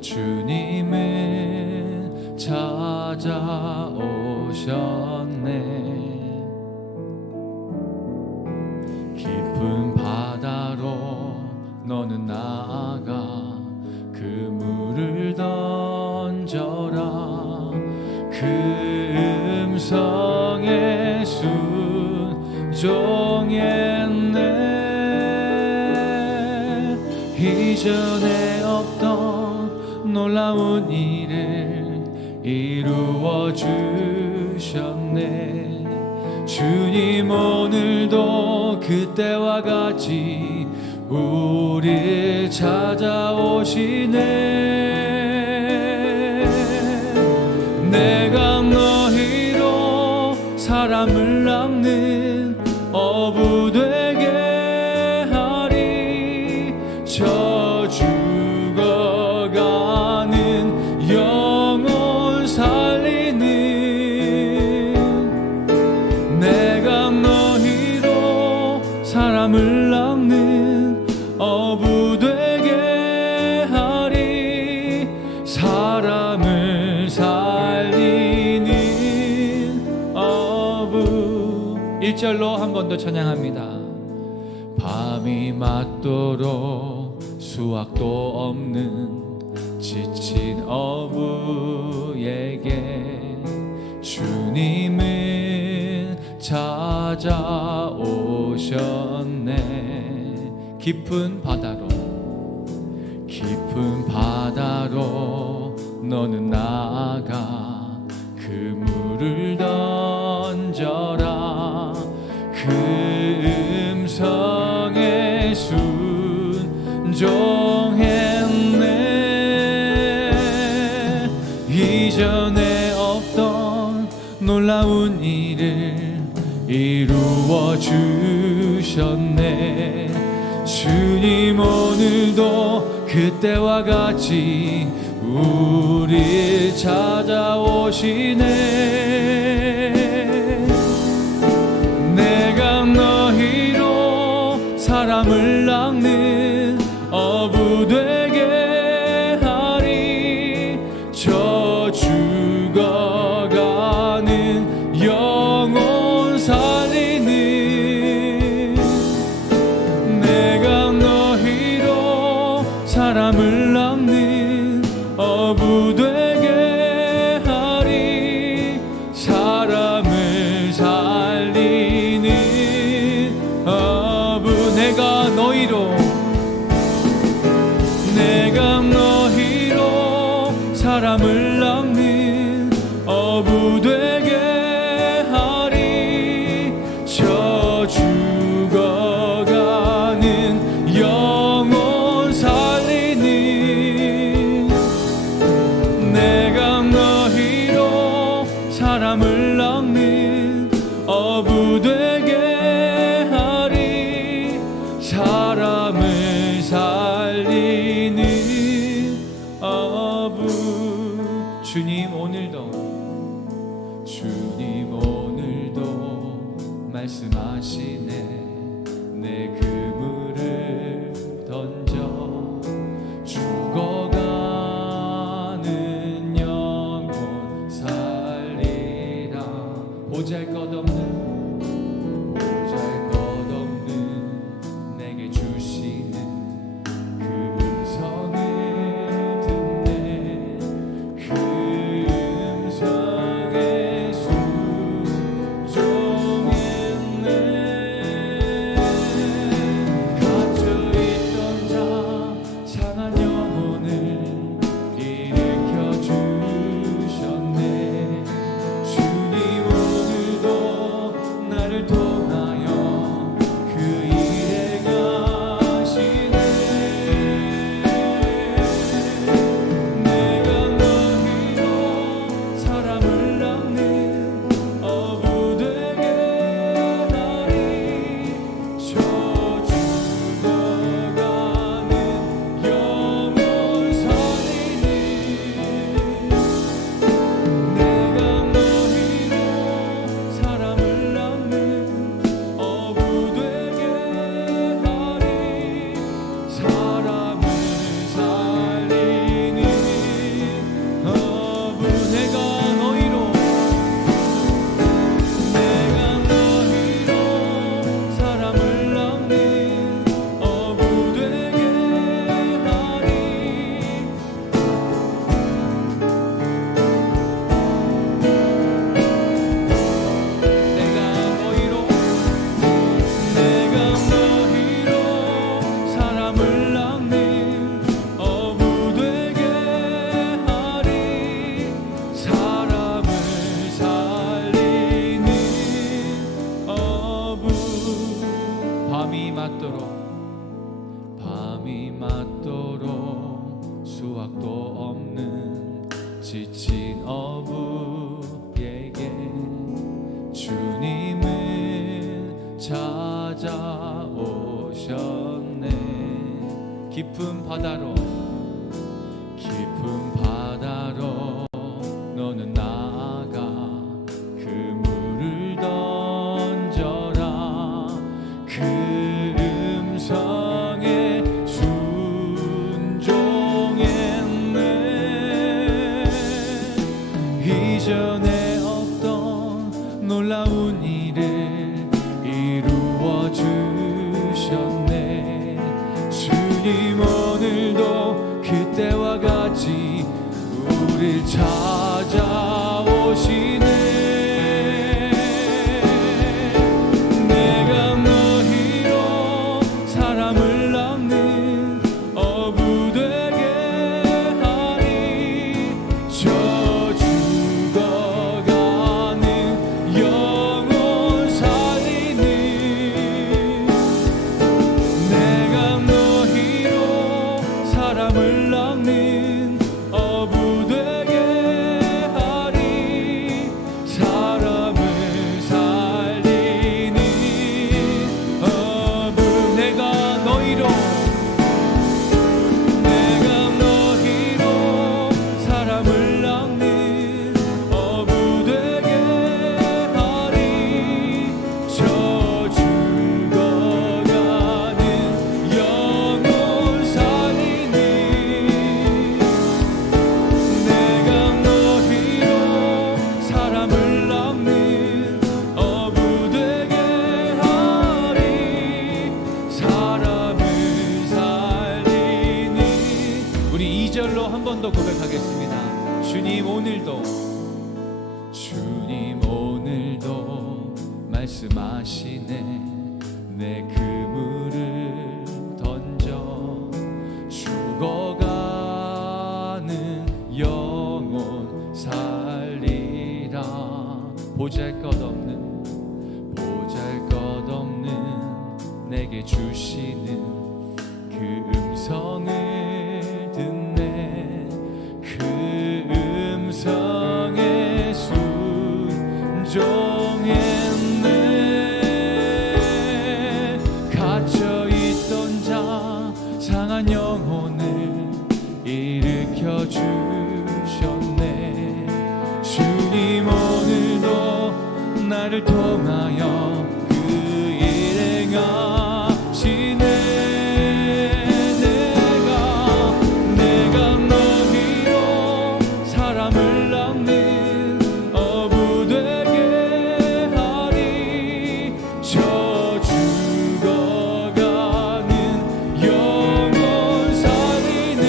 주님은 찾아오셨네. 깊은 바다로 너는 나아가 그 물을 던져라. 그 음성에 순종했네. 이전에 없던 놀라운 일을 이루어 주셨네. 주님 오늘도 그때와 같이 우리 찾아오시네. 내가 너희로 사람을 낚는 어부 되게 하리. 저 죽어가는 영혼 살리는 내가 너희로 사람을 낚는 어부 되게 하리. 사람을 살리는 어부. 1절로 한 번 더 찬양합니다. 밤이 맞도록 수확도 없는 지친 어부에게 주님은 찾아오셨네. 깊은 바다로 너는 나아가 그 물을 던져라. 그 음성에 순종했네. 이전에 없던 놀라운 일을 이루어 주셨네. 주님 오늘도 그때와 같이 우리 찾아오시네. 내가 너희로 사람을 낚는 어부 되게 하리. 저 죽어가는 영혼 살리는 내가 너희로 사람을 낚는 어부 되게 하리. 사람을 살리는 어부. 내가 너희로 사람을 낚는 어부 되게 하리. 저 죽어가는 영혼 살리는 내가 너희로 사람을 낚는 어부 되게 하리. 사람을 살리는 어부. 주님 오늘도 말씀하시네. 내 그물을 던져 죽어가는 영혼 살리라. 보잘것없는 내게 주시는 그 음성을 듣네. 그 음성에 순종했네. 그 없는 지친 어부에게 주님은 찾아오셨네. 깊은 바다로 너는 나아가 그 물을 던져라. 그 음성에 순종했네. 이전에 없던 놀라운 일을 이루어 주셨네. 주님 오늘도 그때와 같이 우릴 찾아오시네. 내가 너희로 사람을 낚는 어부 되게 하리. 저 죽어가는 영혼 살리는 내가 너희로 사람을 낚는 어부 되게 하리. 사람을 살리는 어부. 내가 너희로 사람을 낚는 어부 되게 하리. 저 죽어가는 영혼 살리는 내가 너희로 사람을 낚는 어부 되게 하리. 사람을 살리는. 우리 2절로 한 번 더 고백하겠습니다. 주님 오늘도 말씀하시네. 내 그물을 던져 죽어가는 영혼 살리라. 보잘것없는 내게 주시는 그 음성을 듣네. 그 음성에 순종했네. 갇혀있던 자 상한 영혼을 일으켜 주셨네. 주님 오늘도 나를 통하여 그 일 행하시네. 내가 너희로 사람을 낚는 어부 되게 하리. 저 죽어가는 영혼 살리는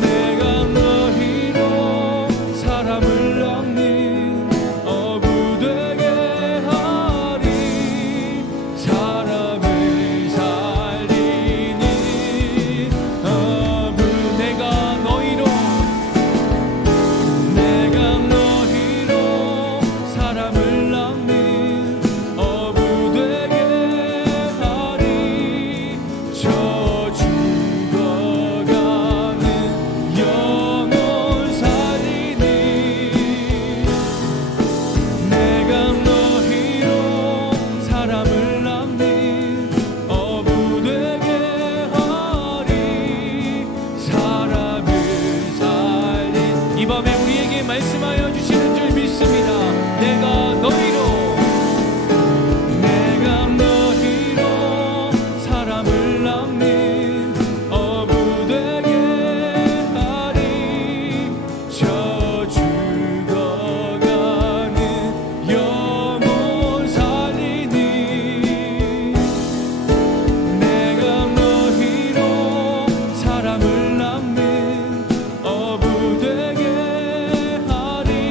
내가 너희로 사람을 낚는 어부 되게 하리. 사람을 살리는 어부. 내가 너희로 사람을 낚는 어부 되게 하리. 저 죽어가는 영혼 살리는 내가 너희로 사람을 낚는 어부 되게 하리. 사람을 살린. 이 밤에 우리에게 말씀하여 주시는 줄 믿습니다. 내가 너희로 사람을 낚는 어부 되게 하리. 저 죽어가는 영혼 살리는 내가 너희로 사람을 낚는 어부 되게 하리.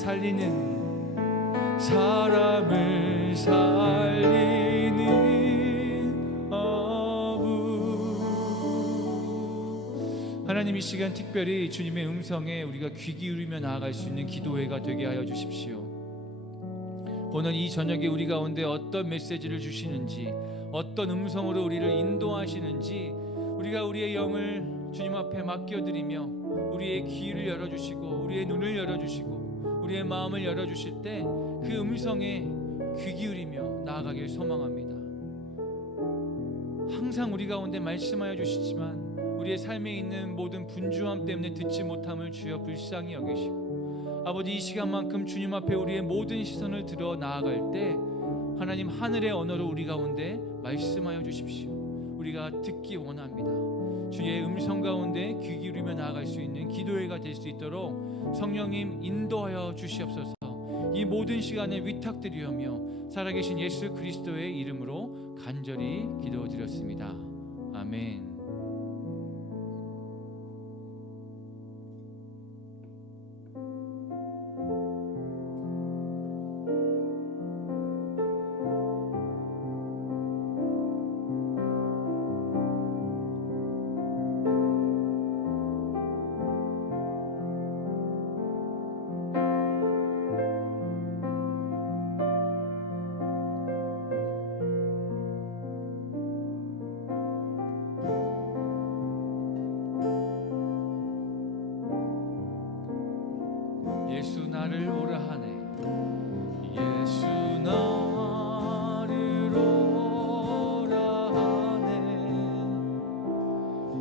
살리는 어부. 하나님, 이 시간 특별히 주님의 음성에 우리가 귀 기울이며 나아갈 수 있는 기도회가 되게 하여 주십시오. 오늘 이 저녁에 우리 가운데 어떤 메시지를 주시는지, 어떤 음성으로 우리를 인도하시는지 우리가 우리의 영을 주님 앞에 맡겨드리며 우리의 귀를 열어주시고 우리의 눈을 열어주시고 우리의 마음을 열어주실 때 그 음성에 귀 기울이며 나아가길 소망합니다. 항상 우리 가운데 말씀하여 주시지만 우리의 삶에 있는 모든 분주함 때문에 듣지 못함을 주여 불쌍히 여기시고, 아버지, 이 시간만큼 주님 앞에 우리의 모든 시선을 들어 나아갈 때 하나님 하늘의 언어로 우리 가운데 말씀하여 주십시오. 우리가 듣기 원합니다. 주의 음성 가운데 귀 기울이며 나아갈 수 있는 기도회가 될 수 있도록 성령님 인도하여 주시옵소서. 이 모든 시간에 위탁드리오며 살아계신 예수 그리스도의 이름으로 간절히 기도드렸습니다. 아멘. 예수 나를 오라 하네. 예수 나를 오라 하네.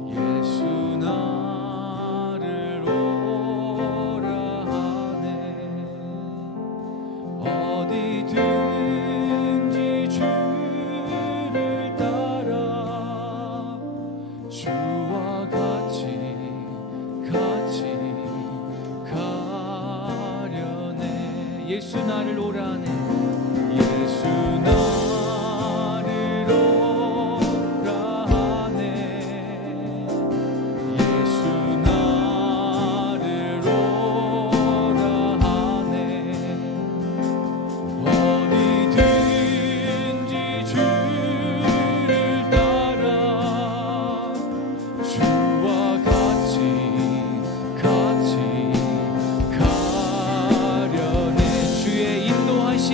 예수 나를 오라 하네. 어디든지 주를 따라 주와 같이 예수 나를 오라네. 예수 나를 오라네. 예수 나를 오라네. 어디든지 주를 따라 주와 같이 가려네. 주의 인도하심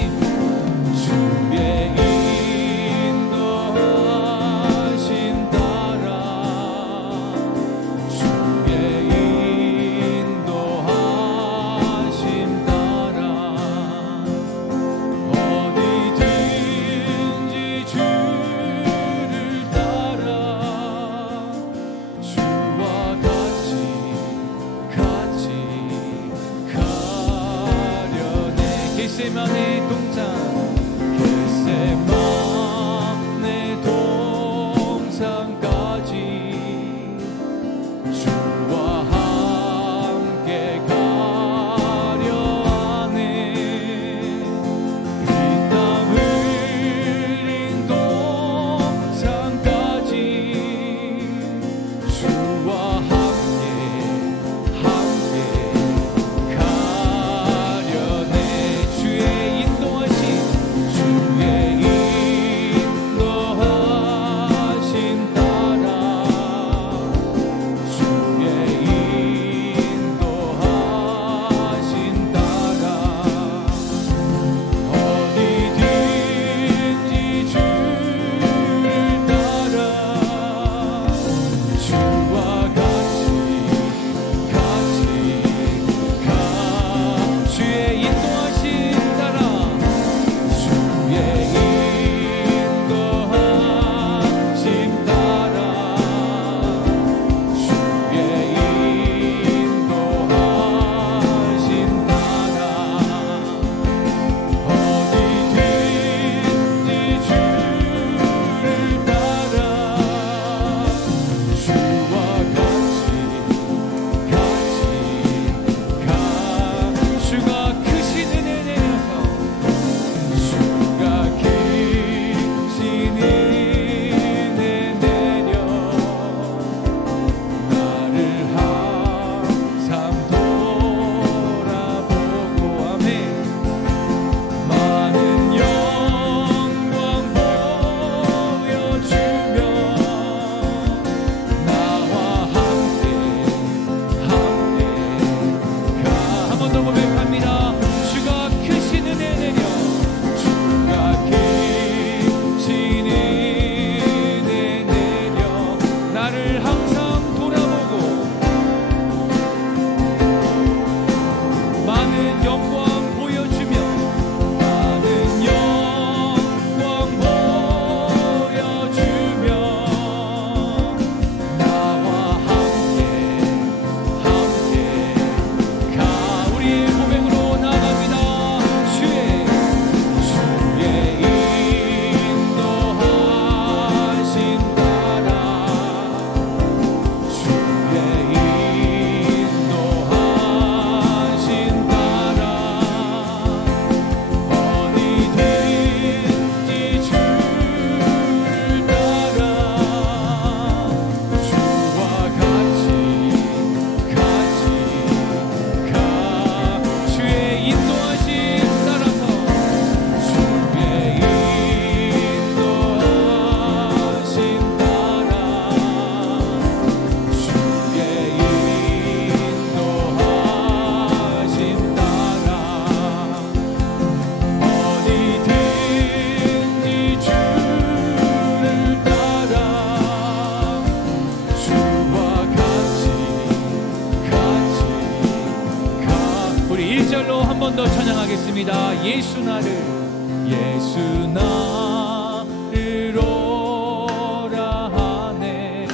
예수 나를 오라 하네.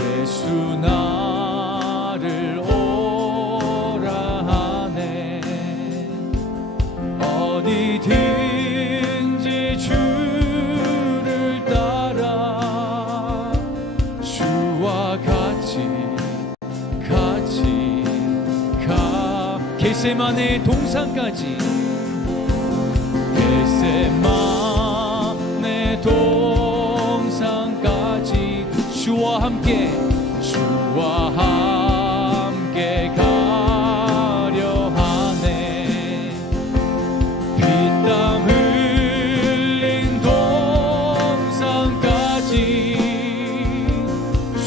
예수 나를 오라 하네. 어디든지 주를 따라 주와 같이 가. 겟세마네 동산까지, 겟세마네 동산까지 주와 함께 가려 하네. 피땀 흘린 동산까지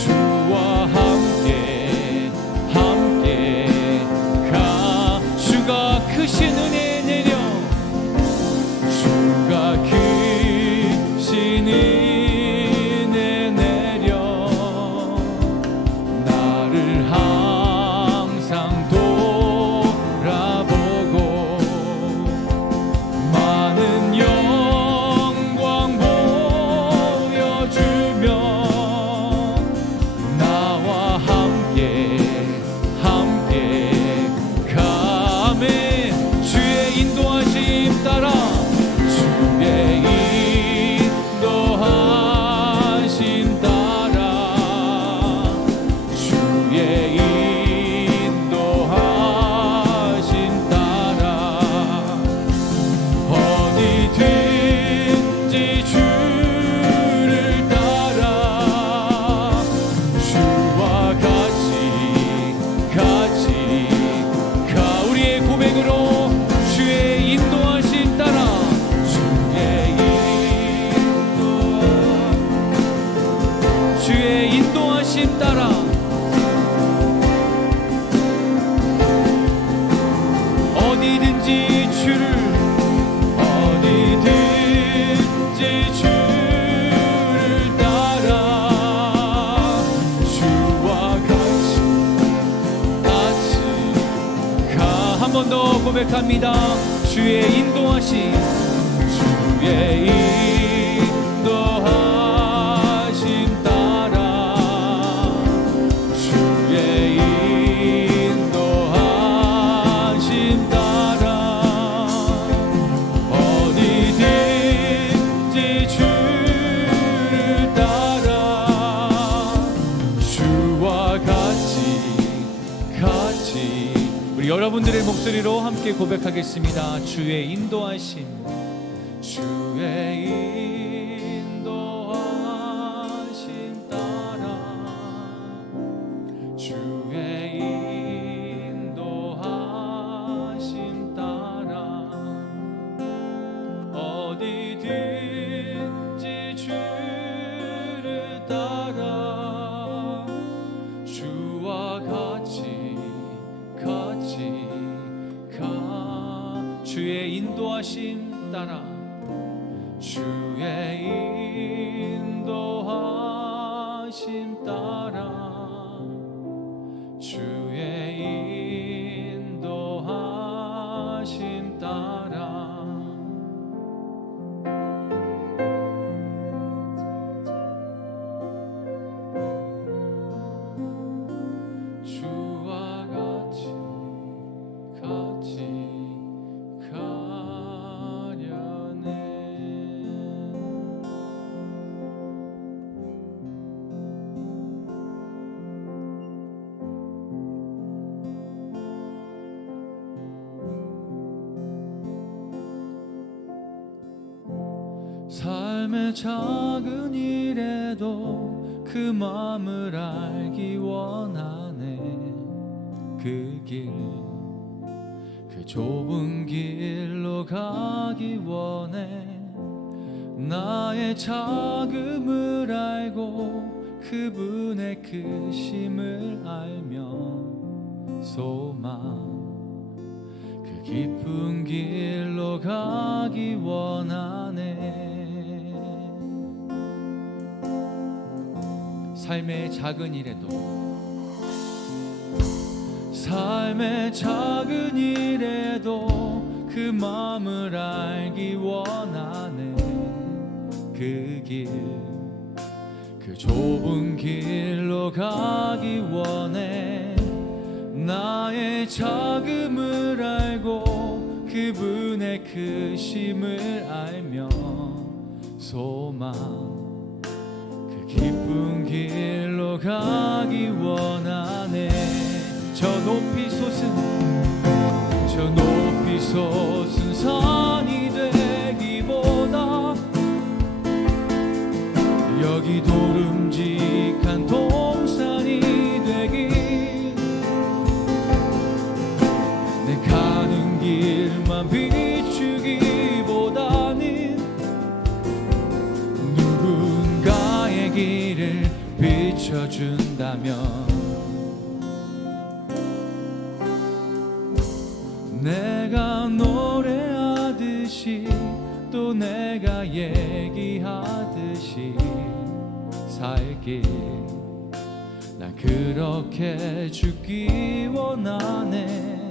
주와 함께 가. 주가 크신 은혜 내려, 주가 크신 은혜 내려 나를 항상 돌아보고 많은 영광 보여주며 나와 함께 가네. 주의 인도하심 따라, 주의 인도하심 따라, 주의 인도하심 따라 어디든지 주를 따라 주와 같이 가. 우리의 고백으로 주의 인도하심 따라, 주의 인도하심 따라 어디든지 주를 따라 주와 같이 가. 한 번 더 고백합니다. 주의 인도하심, 주의 인도하심 따라, 주의 인도하심 따라 어디든지 주를 따라 주와 같이. 우리 여러분들의 목소리로 함께 고백하겠습니다. 주의 인도하심, 주의 인도하심 따라, 주의 인도하심 따라 어디든지 주를 따라 주와 같이 가. 주의 인도하심 따라, 주의 인도하심 따라, 주의 인도하심 따라 주와 같이 삶의 작은 일에도 그 마음을 알기 원하네. 그 길, 그 좁은 길로 가기 원해. 나의 자금을 알고 그분의 크심을 알며 소망, 그 깊은 길로 가기 원하네. 삶의 작은 일에도, 삶의 작은 일에도 그 마음을 알기 알기 원하네. 그 길, 그 좁은 길로 가기 원해. 나의 작음을 알고 그분의 크심을 알며 소망, 그 기쁜 길로 가기 원하네. 저 높이 솟은 산이 되기보다 여기 도름직한 동산이 되기, 내 가는 길만 비추기보다는 누군가의 길을 비춰준다면 내가 노래하듯이 또 내가 얘기하듯이 살길, 난 그렇게 죽기 원하네.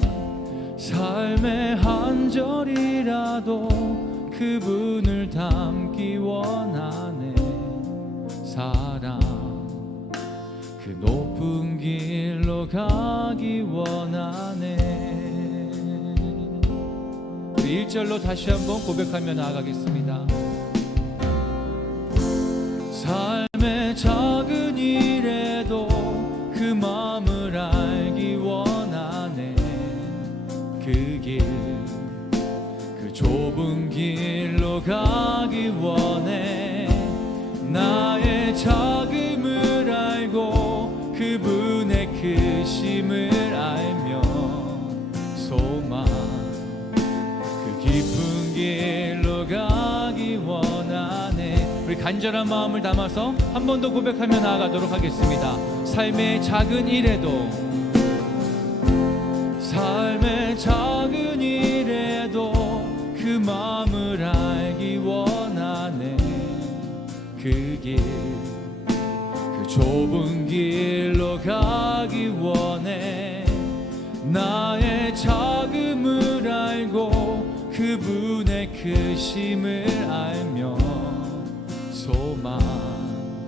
삶의 한 절이라도 그분을 담기 원하네. 사랑, 그 높은 길로 가기 원하네. 1절로 다시 한번 고백하며 나아가겠습니다. 삶의 작은 일에도 그 마음을 알기 원하네. 그 길, 그 좁은 길로 가기 원해. 나의 작음을 알고 그분의 크심을 알며 소망, 깊은 길로 가기 원하네. 우리 간절한 마음을 담아서 한 번 더 고백하며 나아가도록 하겠습니다. 삶의 작은 일에도, 삶의 작은 일에도 그 마음을 알기 원하네. 그 길, 그 좁은 길로 가기 원해. 나의 작음을 알고 그분의 크심을 알며 소망,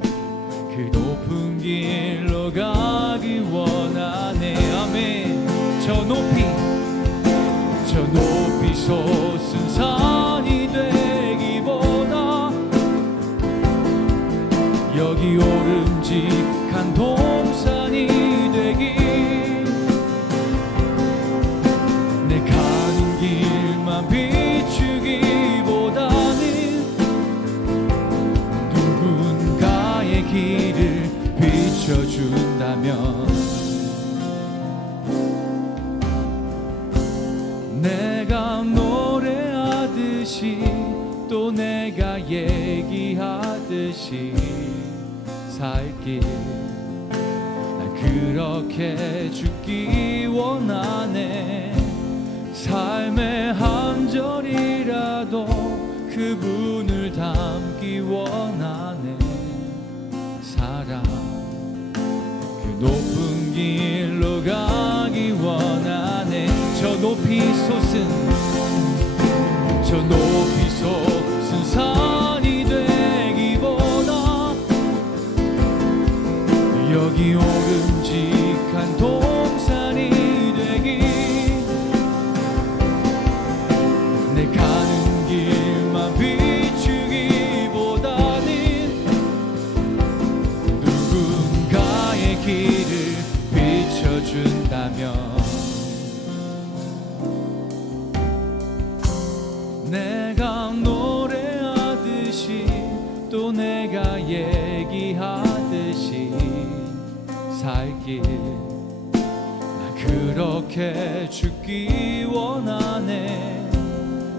그 높은 길로 가기 원하네. 아멘. 저 높이 솟은 산이 되기보다 여기 오름직한 동산이 되기, 내 가는 길만 비추기보다는 누군가의 길을 비춰준다면 내가 노래하듯이 또 내가 얘기하듯이 살길, 난 그렇게 죽기 원하네. 삶의 한 절이라도 그분을 담기 원하네. 사랑, 그 높은 길로 가기 원하네. 저 높이 솟은 산이 되기보다 여기 오름직한 동산이 되기, 내 가는 길만 비추기보다는 누군가의 길을 비춰준다면 내가 노래하듯이 또 내가 얘기하듯이 살길, 난 그렇게 죽기 원하네.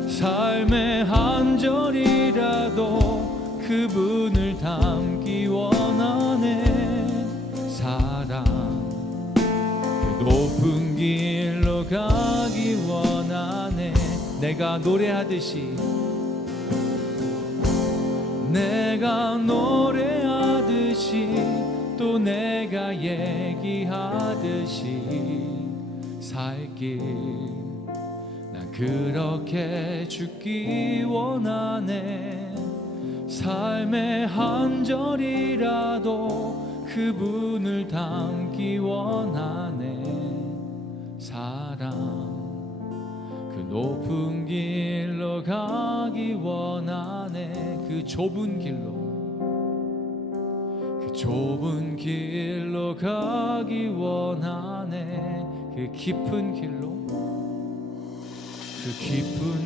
삶의 한 절이라도 그분을 담기 원하네. 사랑, 그 높은 길로 가기 원하네. 내가 노래하듯이 또 내가 얘기하듯이 살길, 난 그렇게 죽기 원하네. 삶의 한 절이라도 그분을 닮기 원하네. 사랑 그 높은 길로 가기 원하네. 그 좁은 길로 가기 원하네. 그 깊은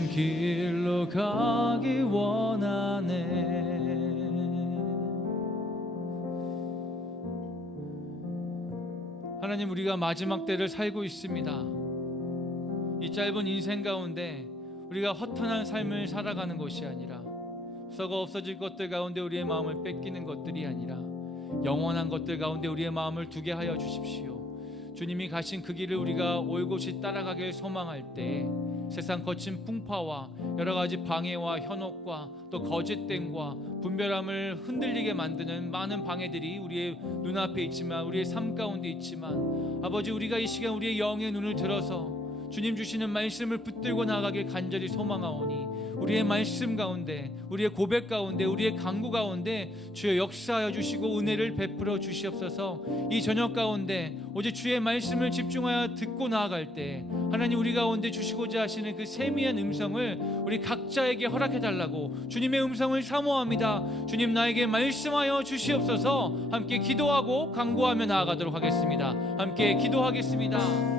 길로 가기 원하네. 하나님, 우리가 마지막 때를 살고 있습니다. 이 짧은 인생 가운데 우리가 허탄한 삶을 살아가는 것이 아니라, 썩어 없어질 것들 가운데 우리의 마음을 뺏기는 것들이 아니라 영원한 것들 가운데 우리의 마음을 두게 하여 주십시오. 주님이 가신 그 길을 우리가 올곧이 따라가길 소망할 때 세상 거친 풍파와 여러 가지 방해와 현혹과 또 거짓됨과 분별함을 흔들리게 만드는 많은 방해들이 우리의 눈앞에 있지만, 우리의 삶 가운데 있지만, 아버지, 우리가 이 시간 우리의 영의 눈을 들어서 주님 주시는 말씀을 붙들고 나가길 간절히 소망하오니, 우리의 말씀 가운데, 우리의 고백 가운데, 우리의 간구 가운데 주여 역사하여 주시고 은혜를 베풀어 주시옵소서. 이 저녁 가운데 오직 주의 말씀을 집중하여 듣고 나아갈 때 하나님, 우리 가운데 주시고자 하시는 그 세미한 음성을 우리 각자에게 허락해 달라고 주님의 음성을 사모합니다. 주님, 나에게 말씀하여 주시옵소서. 함께 기도하고 간구하며 나아가도록 하겠습니다. 함께 기도하겠습니다.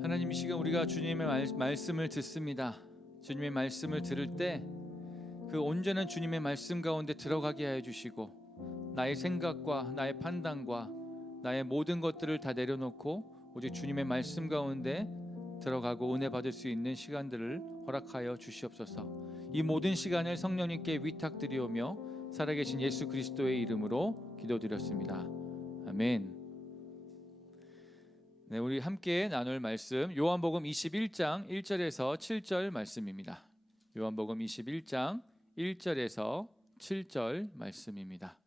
하나님, 이 시간 우리가 주님의 말씀을 듣습니다. 주님의 말씀을 들을 때 그 온전한 주님의 말씀 가운데 들어가게 하여 주시고, 나의 생각과 나의 판단과 나의 모든 것들을 다 내려놓고 오직 주님의 말씀 가운데 들어가고 은혜 받을 수 있는 시간들을 허락하여 주시옵소서. 이 모든 시간을 성령님께 위탁드리오며 살아계신 예수 그리스도의 이름으로 기도드렸습니다. 아멘. 네, 우리 함께 나눌 말씀 요한복음 21장 1절에서 7절 말씀입니다. 요한복음 21장 1절에서 7절 말씀입니다.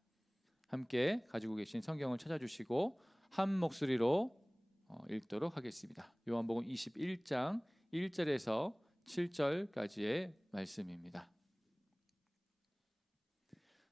함께 가지고 계신 성경을 찾아주시고 한 목소리로 읽도록 하겠습니다. 요한복음 21장 1절에서 7절까지의 말씀입니다.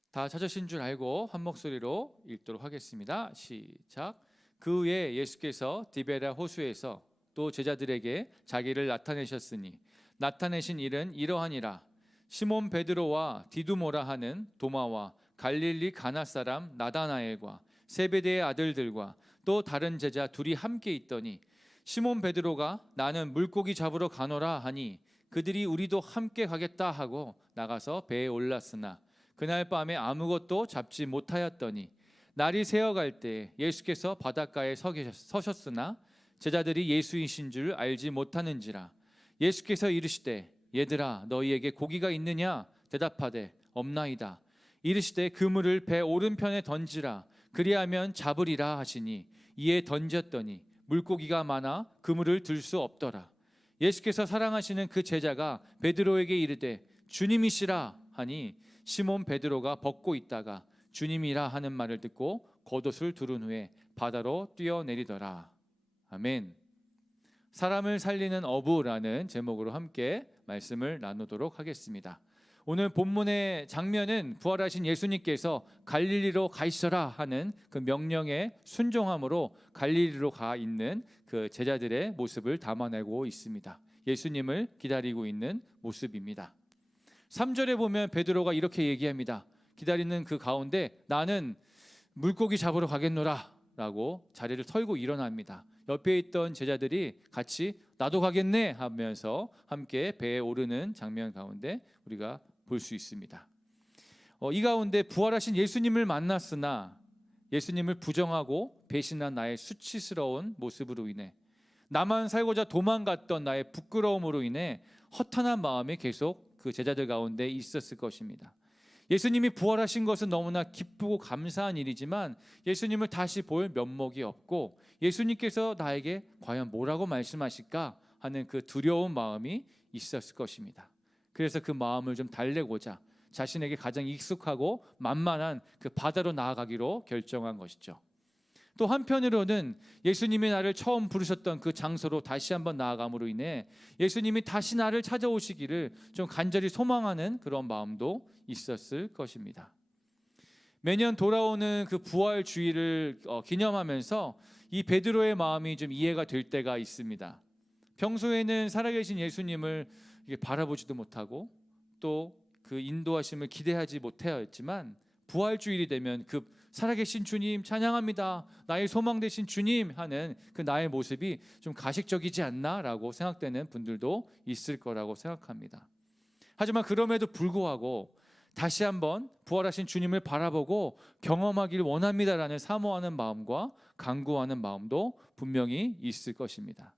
다 찾으신 줄 알고 한 목소리로 읽도록 하겠습니다. 시작. 그 후에 예수께서 디베랴 호수에서 또 제자들에게 자기를 나타내셨으니 나타내신 일은 이러하니라. 시몬 베드로와 디두모라 하는 도마와 갈릴리 가나 사람 나다나엘과 세베대의 아들들과 또 다른 제자 둘이 함께 있더니 시몬 베드로가 나는 물고기 잡으러 가노라 하니 그들이 우리도 함께 가겠다 하고 나가서 배에 올랐으나 그날 밤에 아무것도 잡지 못하였더니 날이 새어갈 때 예수께서 바닷가에 서셨으나 제자들이 예수이신 줄 알지 못하는지라. 예수께서 이르시되 얘들아 너희에게 고기가 있느냐 대답하되 없나이다. 이르시되 그물을 배 오른편에 던지라 그리하면 잡으리라 하시니 이에 던졌더니 물고기가 많아 그물을 들 수 없더라. 예수께서 사랑하시는 그 제자가 베드로에게 이르되 주님이시라 하니 시몬 베드로가 벗고 있다가 주님이라 하는 말을 듣고 겉옷을 두른 후에 바다로 뛰어내리더라. 아멘. 사람을 살리는 어부라는 제목으로 함께 말씀을 나누도록 하겠습니다. 오늘 본문의 장면은 부활하신 예수님께서 갈릴리로 가시라 하는 그 명령에 순종함으로 갈릴리로 가 있는 그 제자들의 모습을 담아내고 있습니다. 예수님을 기다리고 있는 모습입니다. 3절에 보면 베드로가 이렇게 얘기합니다. 기다리는 그 가운데 나는 물고기 잡으러 가겠노라 라고 자리를 털고 일어납니다. 옆에 있던 제자들이 같이 나도 가겠네 하면서 함께 배에 오르는 장면 가운데 우리가 볼 수 있습니다. 이 가운데 부활하신 예수님을 만났으나 예수님을 부정하고 배신한 나의 수치스러운 모습으로 인해 나만 살고자 도망갔던 나의 부끄러움으로 인해 허탄한 마음이 계속 그 제자들 가운데 있었을 것입니다. 예수님이 부활하신 것은 너무나 기쁘고 감사한 일이지만 예수님을 다시 볼 면목이 없고 예수님께서 나에게 과연 뭐라고 말씀하실까 하는 그 두려운 마음이 있었을 것입니다. 그래서 그 마음을 좀 달래고자 자신에게 가장 익숙하고 만만한 그 바다로 나아가기로 결정한 것이죠. 또 한편으로는 예수님이 나를 처음 부르셨던 그 장소로 다시 한번 나아감으로 인해 예수님이 다시 나를 찾아오시기를 좀 간절히 소망하는 그런 마음도 있었을 것입니다. 매년 돌아오는 그 부활 주일을 기념하면서 이 베드로의 마음이 좀 이해가 될 때가 있습니다. 평소에는 살아계신 예수님을 바라보지도 못하고 또 그 인도하심을 기대하지 못하였지만 부활 주일이 되면 그 살아계신 주님 찬양합니다. 나의 소망 되신 주님 하는 그 나의 모습이 좀 가식적이지 않나라고 생각되는 분들도 있을 거라고 생각합니다. 하지만 그럼에도 불구하고 다시 한번 부활하신 주님을 바라보고 경험하기를 원합니다라는 사모하는 마음과 간구하는 마음도 분명히 있을 것입니다.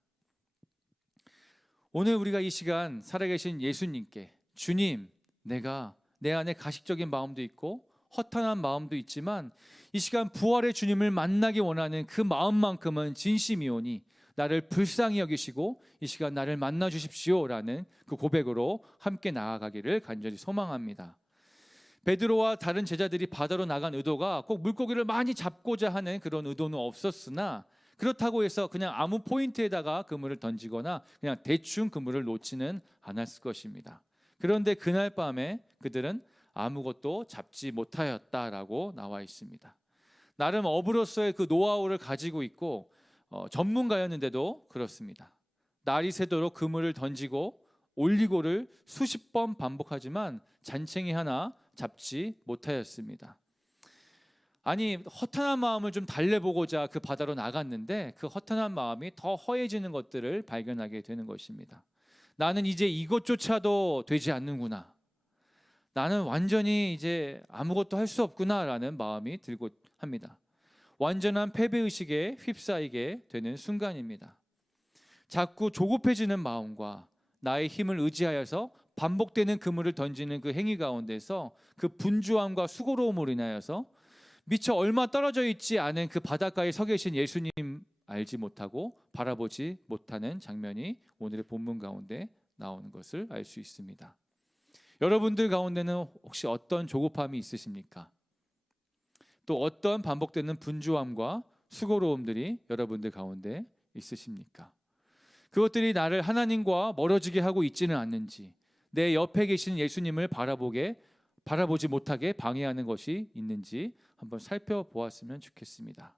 오늘 우리가 이 시간 살아계신 예수님께 주님, 내가 내 안에 가식적인 마음도 있고 허탄한 마음도 있지만 이 시간 부활의 주님을 만나기 원하는 그 마음만큼은 진심이오니 나를 불쌍히 여기시고 이 시간 나를 만나 주십시오라는 그 고백으로 함께 나아가기를 간절히 소망합니다. 베드로와 다른 제자들이 바다로 나간 의도가 꼭 물고기를 많이 잡고자 하는 그런 의도는 없었으나 그렇다고 해서 그냥 아무 포인트에다가 그물을 던지거나 그냥 대충 그물을 놓지는 않았을 것입니다. 그런데 그날 밤에 그들은 아무것도 잡지 못하였다라고 나와 있습니다. 나름 어부로서의 그 노하우를 가지고 있고 전문가였는데도 그렇습니다. 날이 새도록 그물을 던지고 올리고를 수십 번 반복하지만 잔챙이 하나 잡지 못하였습니다. 아니 허탄한 마음을 좀 달래보고자 그 바다로 나갔는데 그 허탄한 마음이 더 허해지는 것들을 발견하게 되는 것입니다. 나는 이제 이것조차도 되지 않는구나. 나는 완전히 이제 아무것도 할 수 없구나라는 마음이 들고 합니다. 완전한 패배의식에 휩싸이게 되는 순간입니다. 자꾸 조급해지는 마음과 나의 힘을 의지하여서 반복되는 그물을 던지는 그 행위 가운데서 그 분주함과 수고로움으로 인하여서 미처 얼마 떨어져 있지 않은 그 바닷가에 서 계신 예수님 알지 못하고 바라보지 못하는 장면이 오늘의 본문 가운데 나오는 것을 알 수 있습니다. 여러분들 가운데는 혹시 어떤 조급함이 있으십니까? 또 어떤 반복되는 분주함과 수고로움들이 여러분들 가운데 있으십니까? 그것들이 나를 하나님과 멀어지게 하고 있지는 않는지, 내 옆에 계신 예수님을 바라보지 못하게 방해하는 것이 있는지 한번 살펴보았으면 좋겠습니다.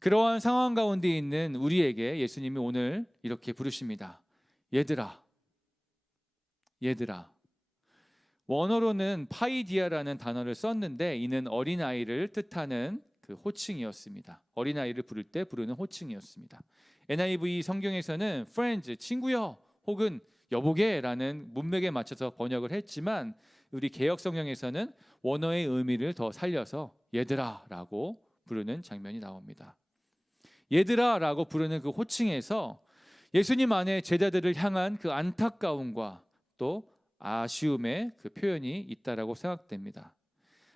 그러한 상황 가운데 있는 우리에게 예수님이 오늘 이렇게 부르십니다. 얘들아. 원어로는 파이디아라는 단어를 썼는데 이는 어린아이를 뜻하는 그 호칭이었습니다. 어린아이를 부를 때 부르는 호칭이었습니다. NIV 성경에서는 friends, 친구여 혹은 여보게라는 문맥에 맞춰서 번역을 했지만 우리 개역 성경에서는 원어의 의미를 더 살려서 얘들아라고 부르는 장면이 나옵니다. 얘들아라고 부르는 그 호칭에서 예수님 안에 제자들을 향한 그 안타까움과 또 아쉬움의 그 표현이 있다라고 생각됩니다.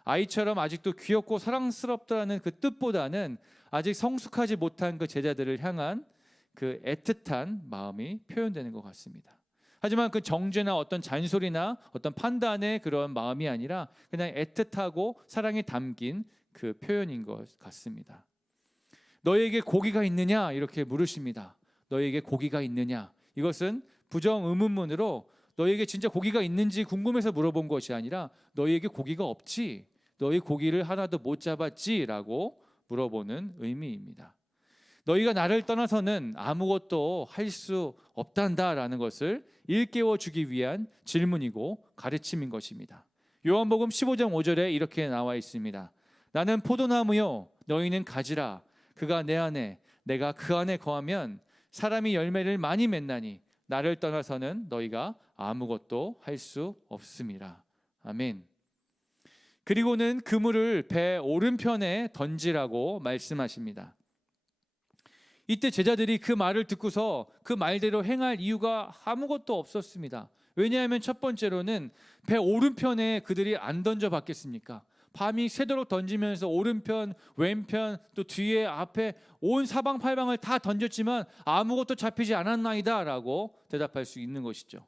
아이처럼 아직도 귀엽고 사랑스럽다는 그 뜻보다는 아직 성숙하지 못한 그 제자들을 향한 그 애틋한 마음이 표현되는 것 같습니다. 하지만 그 정죄나 어떤 잔소리나 어떤 판단의 그런 마음이 아니라 그냥 애틋하고 사랑이 담긴 그 표현인 것 같습니다. 너에게 고기가 있느냐 이렇게 물으십니다. 너에게 고기가 있느냐? 이것은 부정 의문문으로 너에게 진짜 고기가 있는지 궁금해서 물어본 것이 아니라 너에게 고기가 없지? 너희 고기를 하나도 못 잡았지? 라고 물어보는 의미입니다. 너희가 나를 떠나서는 아무것도 할 수 없단다라는 것을 일깨워 주기 위한 질문이고 가르침인 것입니다. 요한복음 15장 5절에 이렇게 나와 있습니다. 나는 포도나무요 너희는 가지라. 그가 내 안에 내가 그 안에 거하면 사람이 열매를 많이 맺나니 나를 떠나서는 너희가 아무것도 할 수 없음이라. 아멘. 그리고는 그물을 배 오른편에 던지라고 말씀하십니다. 이때 제자들이 그 말을 듣고서 그 말대로 행할 이유가 아무것도 없었습니다. 왜냐하면 첫 번째로는 배 오른편에 그들이 안 던져봤겠습니까? 밤이 새도록 던지면서 오른편, 왼편, 또 뒤에, 앞에 온 사방팔방을 다 던졌지만 아무것도 잡히지 않았나이다 라고 대답할 수 있는 것이죠.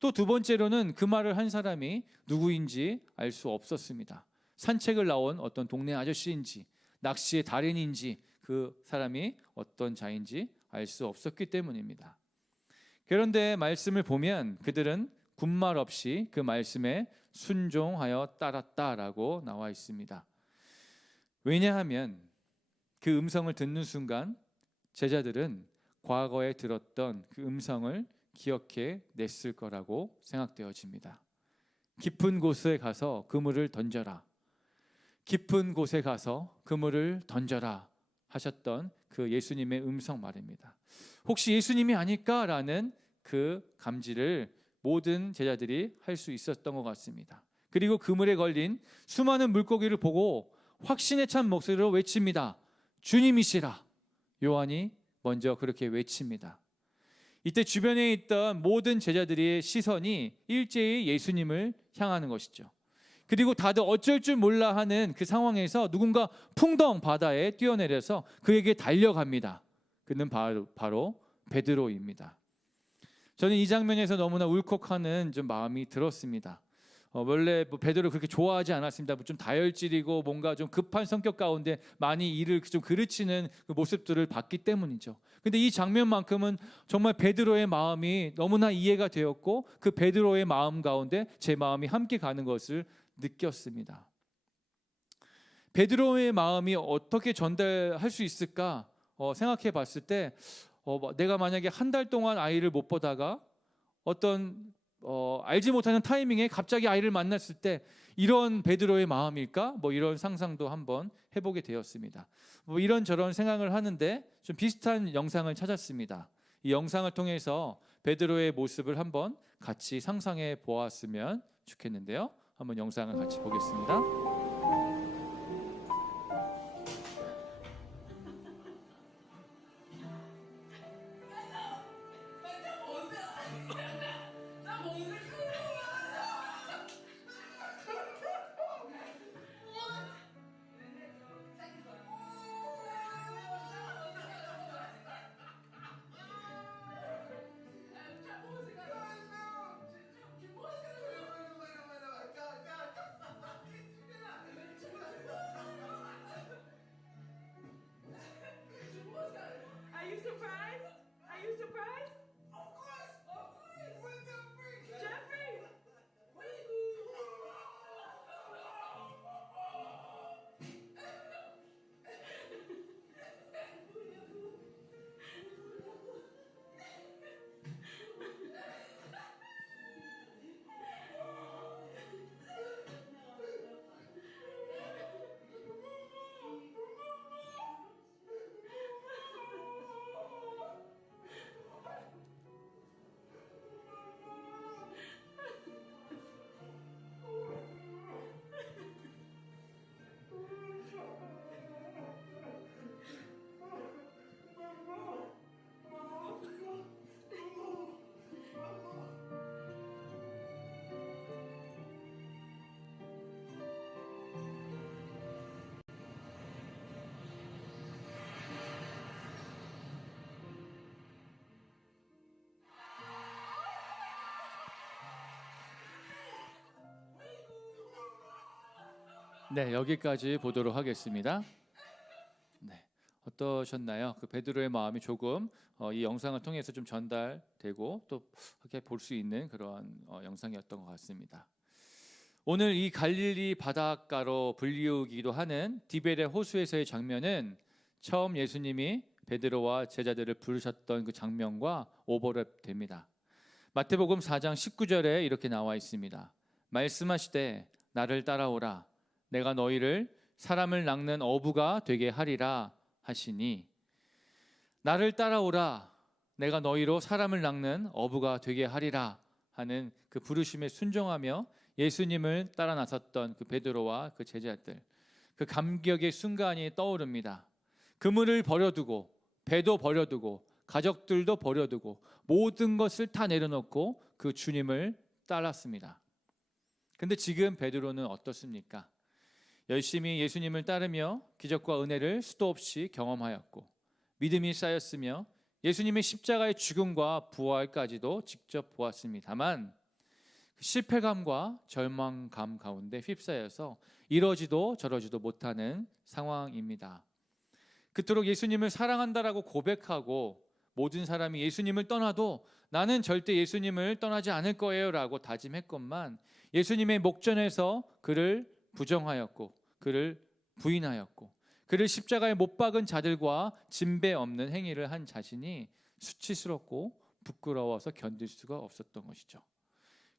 또 두 번째로는 그 말을 한 사람이 누구인지 알 수 없었습니다. 산책을 나온 어떤 동네 아저씨인지 낚시의 달인인지 그 사람이 어떤 자인지 알 수 없었기 때문입니다. 그런데 말씀을 보면 그들은 군말 없이 그 말씀에 순종하여 따랐다라고 나와 있습니다. 왜냐하면 그 음성을 듣는 순간 제자들은 과거에 들었던 그 음성을 기억해 냈을 거라고 생각되어집니다. 깊은 곳에 가서 그물을 던져라. 깊은 곳에 가서 그물을 던져라 하셨던 그 예수님의 음성 말입니다. 혹시 예수님이 아닐까라는 그 감지를 모든 제자들이 할 수 있었던 것 같습니다. 그리고 그물에 걸린 수많은 물고기를 보고 확신에 찬 목소리로 외칩니다. 주님이시라. 요한이 먼저 그렇게 외칩니다. 이때 주변에 있던 모든 제자들의 시선이 일제히 예수님을 향하는 것이죠. 그리고 다들 어쩔 줄 몰라 하는 그 상황에서 누군가 풍덩 바다에 뛰어내려서 그에게 달려갑니다. 그는 바로 베드로입니다. 저는 이 장면에서 너무나 울컥하는 좀 마음이 들었습니다. 원래 베드로 그렇게 좋아하지 않았습니다. 좀 다혈질이고 뭔가 좀 급한 성격 가운데 많이 일을 좀 그르치는 그 모습들을 봤기 때문이죠. 근데 이 장면만큼은 정말 베드로의 마음이 너무나 이해가 되었고 그 베드로의 마음 가운데 제 마음이 함께 가는 것을 느꼈습니다. 베드로의 마음이 어떻게 전달할 수 있을까 생각해 봤을 때 내가 만약에 한 달 동안 아이를 못 보다가 어떤 알지 못하는 타이밍에 갑자기 아이를 만났을 때 이런 베드로의 마음일까? 이런 상상도 한번 해보게 되었습니다. 이런저런 생각을 하는데 좀 비슷한 영상을 찾았습니다. 이 영상을 통해서 베드로의 모습을 한번 같이 상상해 보았으면 좋겠는데요. 한번 영상을 같이 보겠습니다. 네, 여기까지 보도록 하겠습니다. 네, 어떠셨나요? 그 베드로의 마음이 조금 이 영상을 통해서 좀 전달되고 또 이렇게 볼 수 있는 그런 영상이었던 것 같습니다. 오늘 이 갈릴리 바닷가로 불리우기도 하는 디베레 호수에서의 장면은 처음 예수님이 베드로와 제자들을 부르셨던 그 장면과 오버랩됩니다. 마태복음 4장 19절에 이렇게 나와 있습니다. 말씀하시되 나를 따라오라 내가 너희를 사람을 낚는 어부가 되게 하리라 하시니, 나를 따라오라 내가 너희로 사람을 낚는 어부가 되게 하리라 하는 그 부르심에 순종하며 예수님을 따라 나섰던 그 베드로와 그 제자들, 그 감격의 순간이 떠오릅니다. 그물을 버려두고 배도 버려두고 가족들도 버려두고 모든 것을 다 내려놓고 그 주님을 따랐습니다. 근데 지금 베드로는 어떻습니까? 열심히 예수님을 따르며 기적과 은혜를 수도 없이 경험하였고 믿음이 쌓였으며 예수님의 십자가의 죽음과 부활까지도 직접 보았습니다만 실패감과 절망감 가운데 휩싸여서 이러지도 저러지도 못하는 상황입니다. 그토록 예수님을 사랑한다라고 고백하고 모든 사람이 예수님을 떠나도 나는 절대 예수님을 떠나지 않을 거예요 라고 다짐했건만 예수님의 목전에서 그를 부정하였고 그를 부인하였고 그를 십자가에 못 박은 자들과 진배 없는 행위를 한 자신이 수치스럽고 부끄러워서 견딜 수가 없었던 것이죠.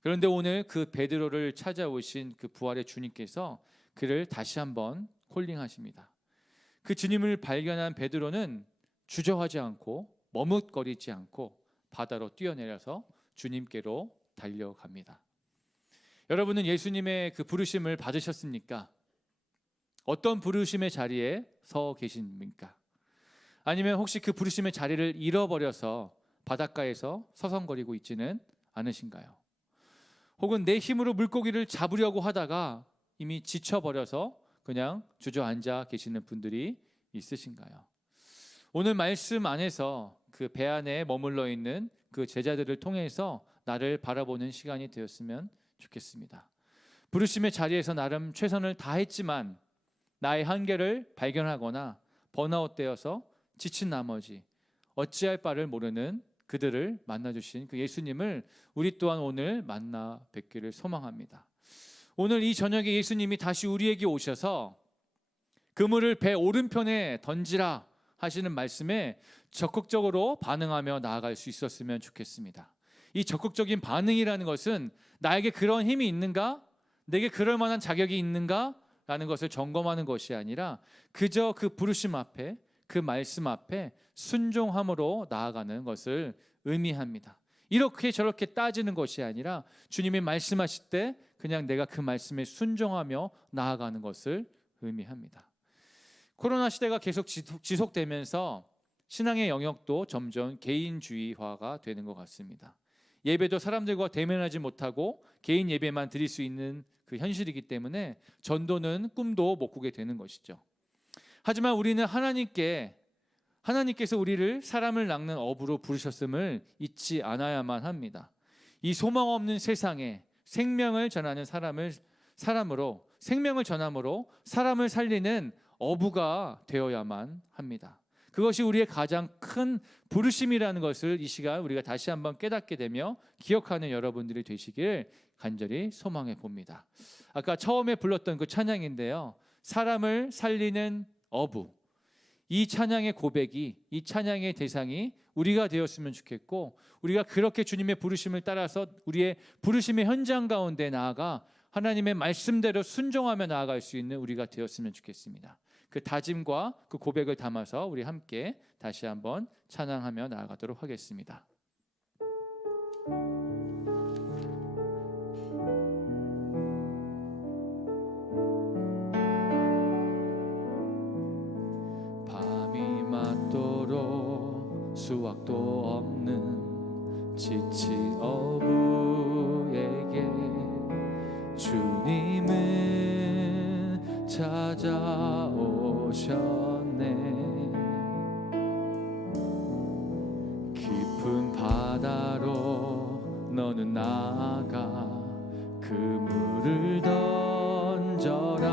그런데 오늘 그 베드로를 찾아오신 그 부활의 주님께서 그를 다시 한번 콜링하십니다. 그 주님을 발견한 베드로는 주저하지 않고 머뭇거리지 않고 바다로 뛰어내려서 주님께로 달려갑니다. 여러분은 예수님의 그 부르심을 받으셨습니까? 어떤 부르심의 자리에 서 계십니까? 아니면 혹시 그 부르심의 자리를 잃어버려서 바닷가에서 서성거리고 있지는 않으신가요? 혹은 내 힘으로 물고기를 잡으려고 하다가 이미 지쳐버려서 그냥 주저앉아 계시는 분들이 있으신가요? 오늘 말씀 안에서 그 배 안에 머물러 있는 그 제자들을 통해서 나를 바라보는 시간이 되었으면 좋겠습니다. 부르심의 자리에서 나름 최선을 다했지만 나의 한계를 발견하거나 번아웃되어서 지친 나머지 어찌할 바를 모르는 그들을 만나주신 그 예수님을 우리 또한 오늘 만나 뵙기를 소망합니다. 오늘 이 저녁에 예수님이 다시 우리에게 오셔서 그물을 배 오른편에 던지라 하시는 말씀에 적극적으로 반응하며 나아갈 수 있었으면 좋겠습니다. 이 적극적인 반응이라는 것은 나에게 그런 힘이 있는가? 내게 그럴 만한 자격이 있는가? 라는 것을 점검하는 것이 아니라 그저 그 부르심 앞에 그 말씀 앞에 순종함으로 나아가는 것을 의미합니다. 이렇게 저렇게 따지는 것이 아니라 주님이 말씀하실 때 그냥 내가 그 말씀에 순종하며 나아가는 것을 의미합니다. 코로나 시대가 계속 지속되면서 신앙의 영역도 점점 개인주의화가 되는 것 같습니다. 예배도 사람들과 대면하지 못하고 개인 예배만 드릴 수 있는 그 현실이기 때문에 전도는 꿈도 못 꾸게 되는 것이죠. 하지만 우리는 하나님께서 우리를 사람을 낚는 어부로 부르셨음을 잊지 않아야만 합니다. 이 소망 없는 세상에 생명을 전하는 사람으로 생명을 전함으로 사람을 살리는 어부가 되어야만 합니다. 그것이 우리의 가장 큰 부르심이라는 것을 이 시간 우리가 다시 한번 깨닫게 되며 기억하는 여러분들이 되시길 간절히 소망해 봅니다. 아까 처음에 불렀던 그 찬양인데요, 사람을 살리는 어부, 이 찬양의 고백이, 이 찬양의 대상이 우리가 되었으면 좋겠고, 우리가 그렇게 주님의 부르심을 따라서 우리의 부르심의 현장 가운데 나아가 하나님의 말씀대로 순종하며 나아갈 수 있는 우리가 되었으면 좋겠습니다. 그 다짐과 그 고백을 담아서 우리 함께 다시 한번 찬양하며 나아가도록 하겠습니다. 밤이 맞도록 수확도 없는 지친 어부에게 주님은 찾아오셨네. 깊은 바다로 너는 나아가 그물을 던져라.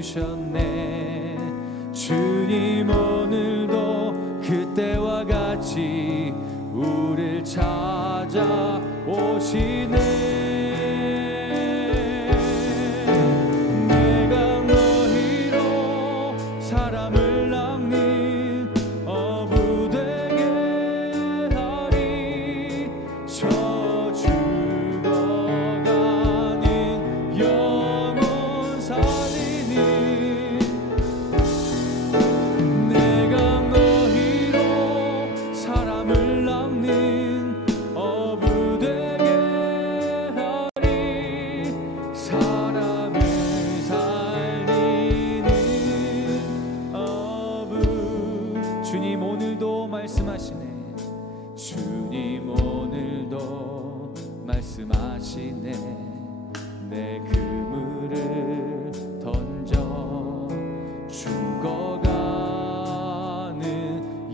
주셨네. 주님 오늘도 그때와 같이 우릴 찾아오시네. 내가 너희로 사람을 낚는 어부 되게 하리. 저 죽어가는 영혼 살리니. 내가 너희로 사람을 낚는 어부 되게 하리. 사람을 살리는 어부. 주님 오늘도 말씀하시네. 주님 오늘도 말씀하시네. 내 그물을 던져 죽어가는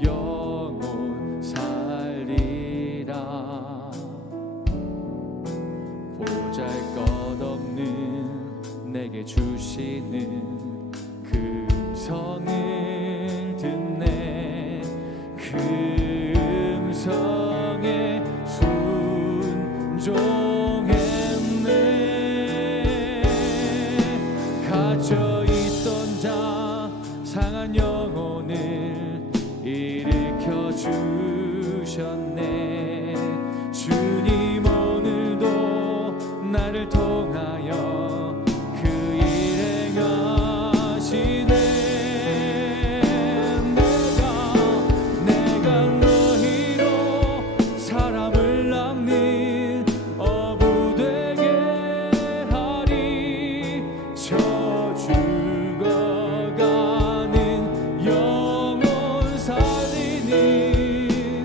영혼 살리라. 보잘것없는 내게 주시는 금성을 듣네. 그 음성에 순종했네. 갇혀있던 자 상한 영혼을 일으켜 주셨네. 주님 오늘도 나를 통하여 그 일 행하시네. 내가 너희로 사람을 낚는 어부 되게 하리. 저 죽어가는 영혼 살리니.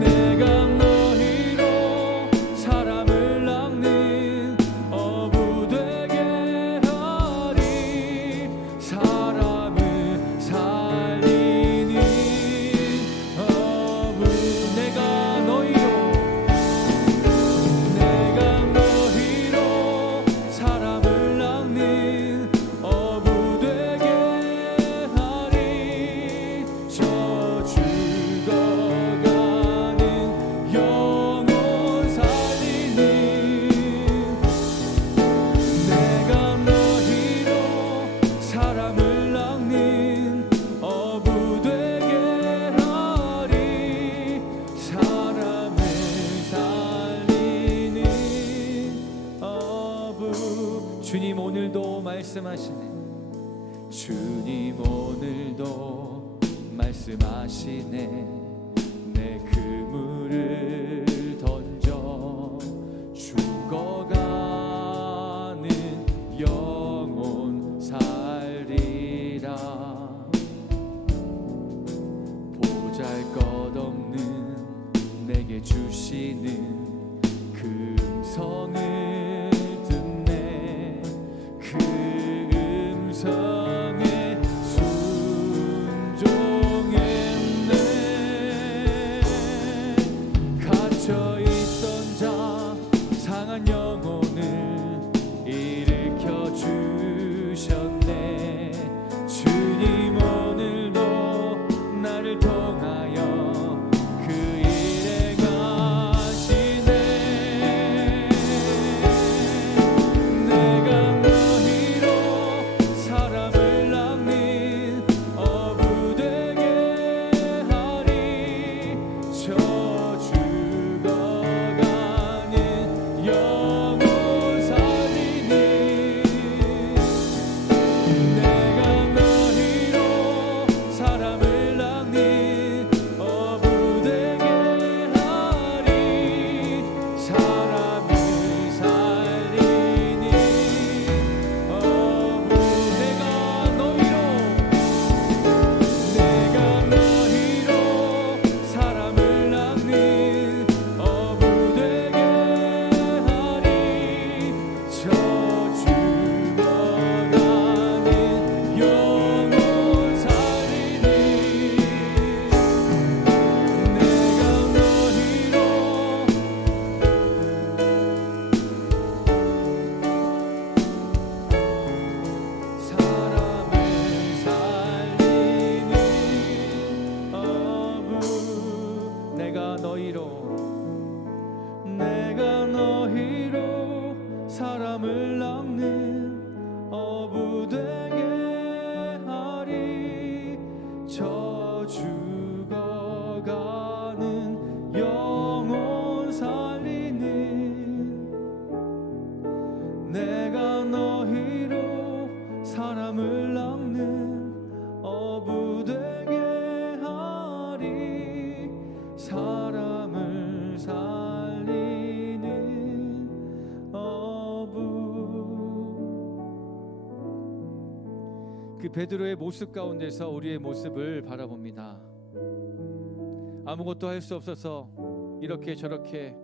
내가 너희로 사람을 낚는 어부 되게 하리. 사람을 살리는 어부. 내가 너희로 사람을 낚는 어부 되게 하리. 저 죽어가는 영혼 살리니. 내가 너희로 사람을 낚는 어부 되게 하리. 사람을 살리는 어부. 주님 오늘도 말씀하시네. 주님 오늘도 말씀하시네. 내 그물을 던져 죽어가는 영혼 살리라. 보잘것없는 내게 주시는 금성을 듣네. 그 음성에 순종했네. 갇혀있던 자 상한 영혼을 일으켜 주셨네. 주님 오늘도 나를 통하여 그 일 행하시네. 내가 너희로 사람을 낚는 어부 되게 하리. 저 죽어가는 영혼 살리는 내가 너희로 사람을 낚는 어부 되게 하리. 사람을 살리는 어부. 그 베드로의 모습 가운데서 우리의 모습을 바라봅니다. 아무것도 할 수 없어서 이렇게 저렇게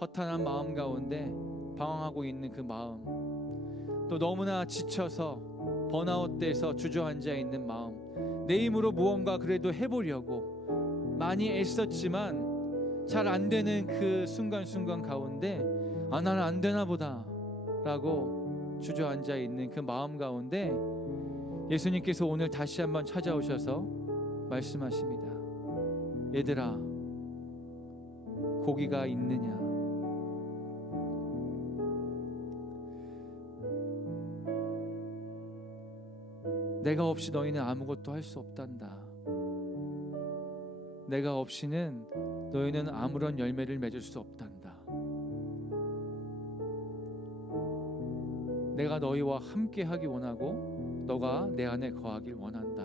허탄한 마음 가운데 방황하고 있는 그 마음, 또 너무나 지쳐서 번아웃돼서 주저앉아 있는 마음, 내 힘으로 무언가 그래도 해보려고 많이 애썼지만 잘 안 되는 그 순간순간 가운데 나는 안 되나 보다 라고 주저앉아 있는 그 마음 가운데 예수님께서 오늘 다시 한번 찾아오셔서 말씀하십니다. 얘들아, 고기가 있느냐? 내가 없이 너희는 아무것도 할 수 없단다. 내가 없이는 너희는 아무런 열매를 맺을 수 없단다. 내가 너희와 함께 하기 원하고 너가 내 안에 거하길 원한다.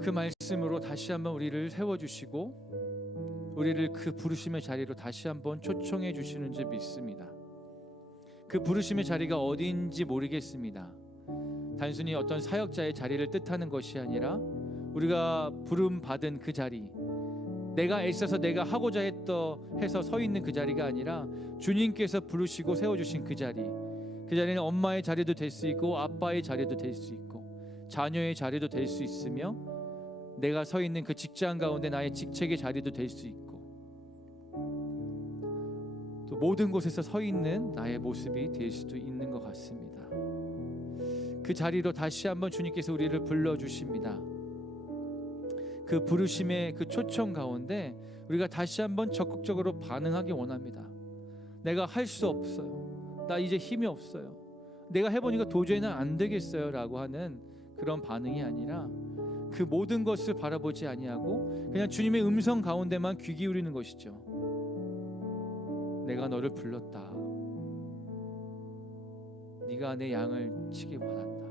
그 말씀으로 다시 한번 우리를 세워주시고 우리를 그 부르심의 자리로 다시 한번 초청해 주시는 줄 믿습니다. 그 부르심의 자리가 어디인지 모르겠습니다. 단순히 어떤 사역자의 자리를 뜻하는 것이 아니라 우리가 부름 받은 그 자리, 내가 애써서 내가 하고자 해서 서 있는 그 자리가 아니라 주님께서 부르시고 세워주신 그 자리, 그 자리는 엄마의 자리도 될 수 있고 아빠의 자리도 될 수 있고 자녀의 자리도 될 수 있으며 내가 서 있는 그 직장 가운데 나의 직책의 자리도 될 수 있고 또 모든 곳에서 서 있는 나의 모습이 될 수도 있는 것 같습니다. 그 자리로 다시 한번 주님께서 우리를 불러주십니다. 그 부르심의 그 초청 가운데 우리가 다시 한번 적극적으로 반응하기 원합니다. 내가 할 수 없어요. 나 이제 힘이 없어요. 내가 해보니까 도저히는 안 되겠어요 라고 하는 그런 반응이 아니라 그 모든 것을 바라보지 아니하고 그냥 주님의 음성 가운데만 귀 기울이는 것이죠. 내가 너를 불렀다. 네가 내 양을 치기 원한다.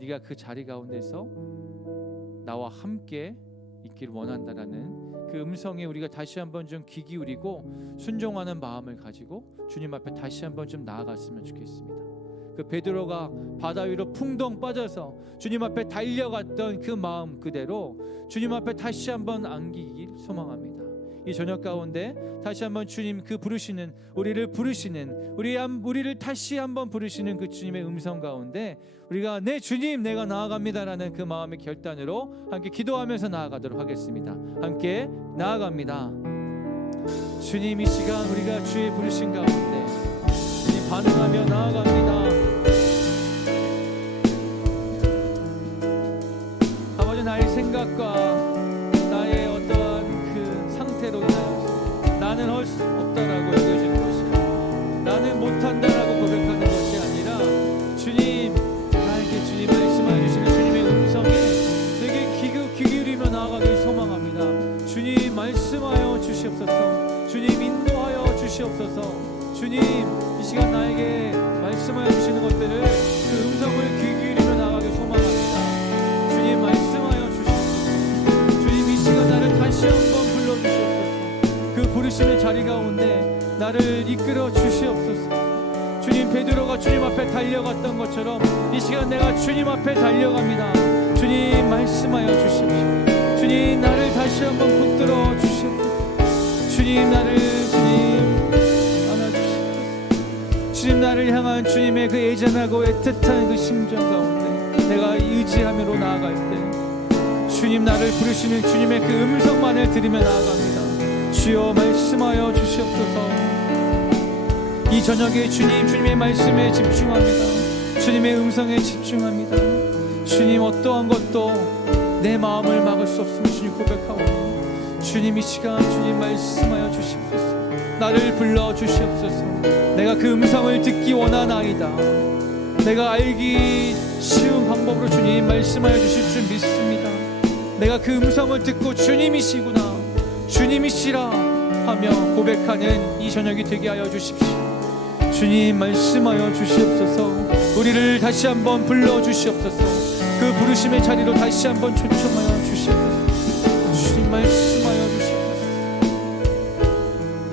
네가 그 자리 가운데서 나와 함께 있기를 원한다라는 그 음성에 우리가 다시 한번 좀 귀 기울이고 순종하는 마음을 가지고 주님 앞에 다시 한번 좀 나아갔으면 좋겠습니다. 그 베드로가 바다 위로 풍덩 빠져서 주님 앞에 달려갔던 그 마음 그대로 주님 앞에 다시 한번 안기길 소망합니다. 이 저녁 가운데 다시 한번 주님 그 부르시는 우리를 부르시는 우리를 다시 한번 부르시는 그 주님의 음성 가운데 우리가 내 주님 내가 나아갑니다라는 그 마음의 결단으로 함께 기도하면서 나아가도록 하겠습니다. 함께 나아갑니다. 주님 이 시간 우리가 주의 부르신 가운데 주님 반응하며 나아갑니다. 아버지 나의 생각과 나의 어떠한 그 상태로 인하여서 나는 할 수 없다라고 여겨지는 것이 나는 못한다라고 고백하는 것이 아니라 주님 나에게 주님 말씀해 주시는 주님의 음성에 내게 귀 기울이며 나아가길 소망합니다. 주님 말씀하여 주시옵소서. 주님 인도하여 주시옵소서. 주님 이 시간 나에게 말씀하여 주시는 것들을 그 음성을 귀 기울이며 나아가길 소망합니다. 주님 말씀하여 주시옵소서. 주님 이 시간 나를 다시 한번 불러주시옵소서. 그 부르심의 자리 가운데 나를 이끌어 주시옵소서. 주님 베드로가 주님 앞에 달려갔던 것처럼 이 시간 내가 주님 앞에 달려갑니다. 주님 말씀하여 주십시오. 주님 나를 다시 한번 붙들어 주시옵소서. 주님 나를 안아주시옵소서. 주님 나를 향한 주님의 그 애잔하고 애틋한 그 심정 가운데 내가 의지하며 나아갈 때 주님 나를 부르시는 주님의 그 음성만을 들으며 나아갑니다. 주여 말씀하여 주시옵소서. 이 저녁에 주님의 말씀에 집중합니다. 주님의 음성에 집중합니다. 주님 어떠한 것도 내 마음을 막을 수 없음을 주님 고백하오니 주님 이 시간 주님 말씀하여 주시옵소서. 나를 불러 주시옵소서. 내가 그 음성을 듣기 원하나이다. 내가 알기 쉬운 방법으로 주님 말씀하여 주실 줄 믿습니다. 내가 그 음성을 듣고 주님이시구나, 주님이시라 하며 고백하는 이 저녁이 되게 하여 주십시오. 주님 말씀하여 주시옵소서. 우리를 다시 한번 불러 주시옵소서. 그 부르심의 자리로 다시 한번 초청하여 주시옵소서. 주님 말씀하여 주시옵소서.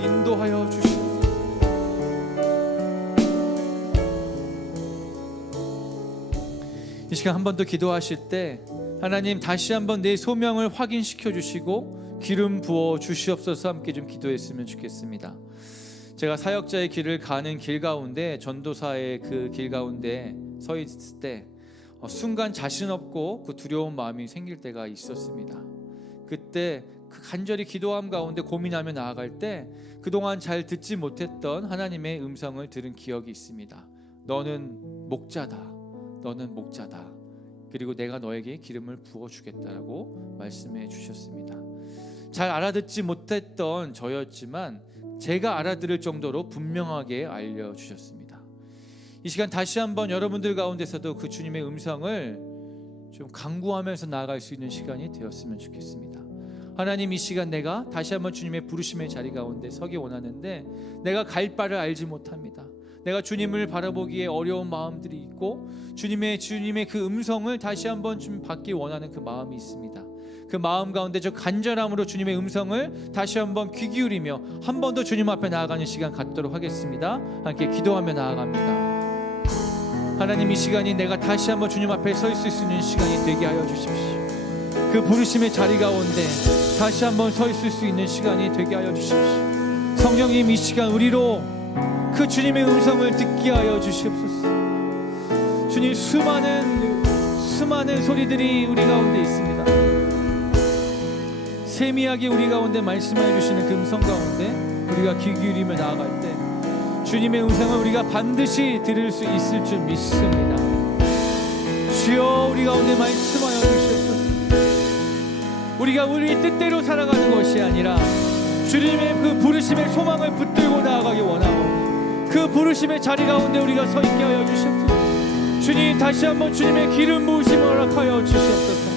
인도하여 주시옵소서. 이 시간 한 번 더 기도하실 때 하나님 다시 한번 내 소명을 확인시켜 주시고 기름 부어 주시옵소서. 함께 좀 기도했으면 좋겠습니다. 제가 사역자의 길을 가는 길 가운데, 전도사의 그 길 가운데 서 있을 때 순간 자신 없고 그 두려운 마음이 생길 때가 있었습니다. 그때 그 간절히 기도함 가운데 고민하며 나아갈 때 그동안 잘 듣지 못했던 하나님의 음성을 들은 기억이 있습니다. 너는 목자다, 너는 목자다, 그리고 내가 너에게 기름을 부어주겠다라고 말씀해 주셨습니다. 잘 알아듣지 못했던 저였지만 제가 알아들을 정도로 분명하게 알려주셨습니다. 이 시간 다시 한번 여러분들 가운데서도 그 주님의 음성을 좀 간구하면서 나아갈 수 있는 시간이 되었으면 좋겠습니다. 하나님, 이 시간 내가 다시 한번 주님의 부르심의 자리 가운데 서기 원하는데 내가 갈 바를 알지 못합니다. 내가 주님을 바라보기에 어려운 마음들이 있고 주님의 그 음성을 다시 한번 좀 받기 원하는 그 마음이 있습니다. 그 마음 가운데 저 간절함으로 주님의 음성을 다시 한번 귀 기울이며 한 번 더 주님 앞에 나아가는 시간 갖도록 하겠습니다. 함께 기도하며 나아갑니다. 하나님, 이 시간이 내가 다시 한번 주님 앞에 서 있을 수 있는 시간이 되게 하여 주십시오. 그 부르심의 자리 가운데 다시 한번 서 있을 수 있는 시간이 되게 하여 주십시오. 성령님, 이 시간 우리로 그 주님의 음성을 듣게 하여 주시옵소서. 주님, 수많은 소리들이 우리 가운데 있습니다. 세미하게 우리 가운데 말씀해 주시는 그 음성 가운데 우리가 귀 기울이며 나아갈 때 주님의 음성을 우리가 반드시 들을 수 있을 줄 믿습니다. 주여, 우리 가운데 말씀하여 주시옵소서. 우리가 우리 뜻대로 살아가는 것이 아니라 주님의 그 부르심의 소망을 붙들고 나아가기 원하고 그 부르심의 자리 가운데 우리가 서 있게 하여 주시옵소서. 주님, 다시 한번 주님의 기름 부으심을 허락하여 주시옵소서.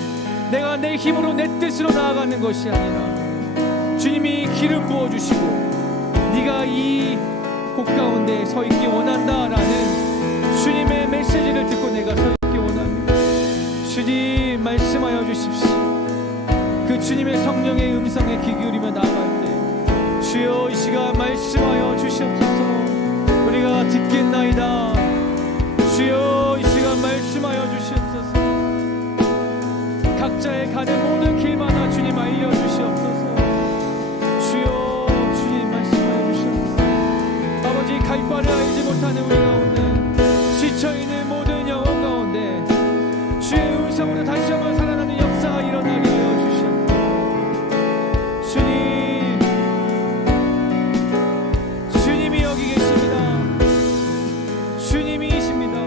내가 내 힘으로 내 뜻으로 나아가는 것이 아니라 주님이 기름 부어주시고 네가 이 곳 가운데 서 있기 원한다라는 주님의 메시지를 듣고 내가 서 있기 원합니다. 주님, 말씀하여 주십시오. 그 주님의 성령의 음성에 귀 기울이며 나아갈 때 주여, 이 시간 말씀하여 주시옵소서. 우리가 듣겠나이다. 주여, 이 시간 말씀하여 주시옵소서. 각자의 가는 모든 길마다 주님 알려주시옵소서. 주여, 주님 말씀하여 주시옵소서. 아버지, 갈 바를 알지 못하는 우리 가운데, 지쳐있는 모든 영혼 가운데 주의 음성으로 다시 한번 살아나는 역사가 일어나게 하여 주시옵소서. 주님, 주님이 여기 계십니다. 주님이십니다.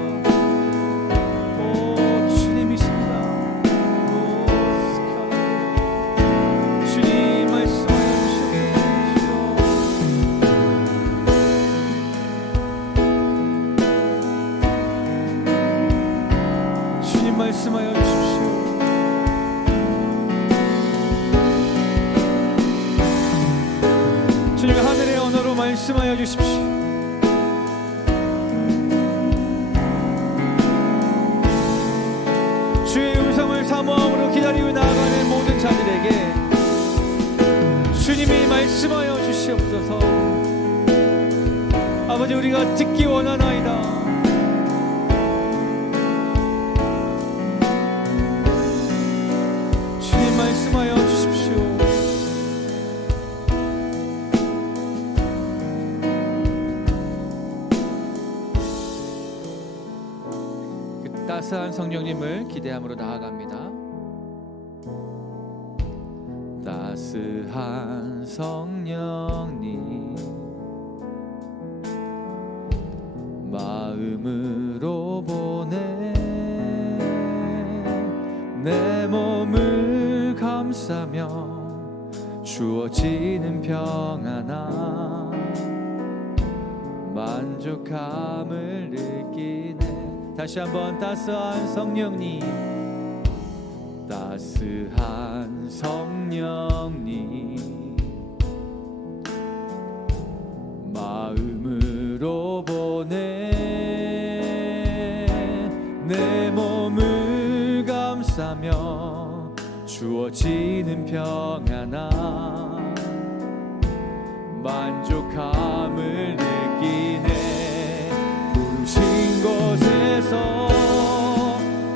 말씀하여 주십시오. 주님, 하늘의 언어로 말씀하여 주십시오. 주의 음성을 사모함으로 기다리고 나아가는 모든 자들에게 주님이 말씀하여 주시옵소서. 아버지, 우리가 듣기 원하나이다. 말씀하여 주십시오. 그 따스한 성령님을 기대함으로 나아갑니다. 따스한 성령님, 마음으로 보내 내 몸을 감싸며 주어지는 평안함 만족함을 느끼네. 다시 한번 따스한 성령님, 따스한 성령님 마음으로 보내 내 몸을 감싸며 주어지는 평안함 만족함을 느끼네. 부르신 곳에서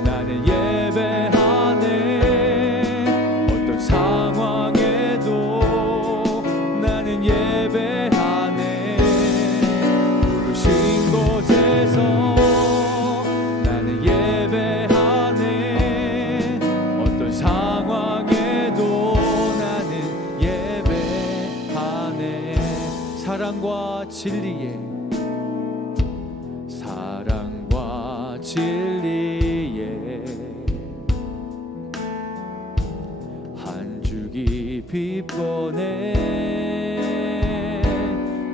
나는 예배하네. 어떤 상황에도 나는 예배하네. 부르신 곳에서 나는 예배하네. 어떤 상황에도 나는 예배하네. 사랑과 진리에 한 주 깊이 보내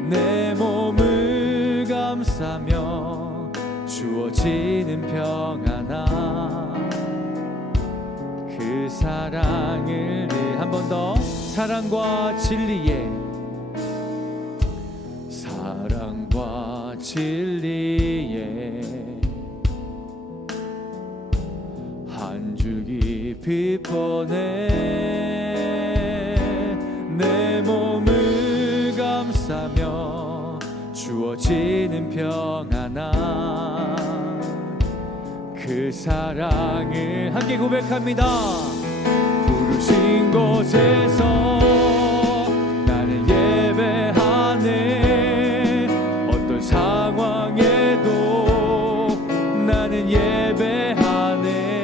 내 몸을 감싸며 주어지는 평안함 그 사랑을 한 번 더 사랑과 진리에 한 주 깊이 보내 내 몸을 감싸며 주어지는 평안함 그 사랑을 함께 고백합니다. 부르신 곳에서 나는 예배하네. 어떤 상황에도 나는 예배하네.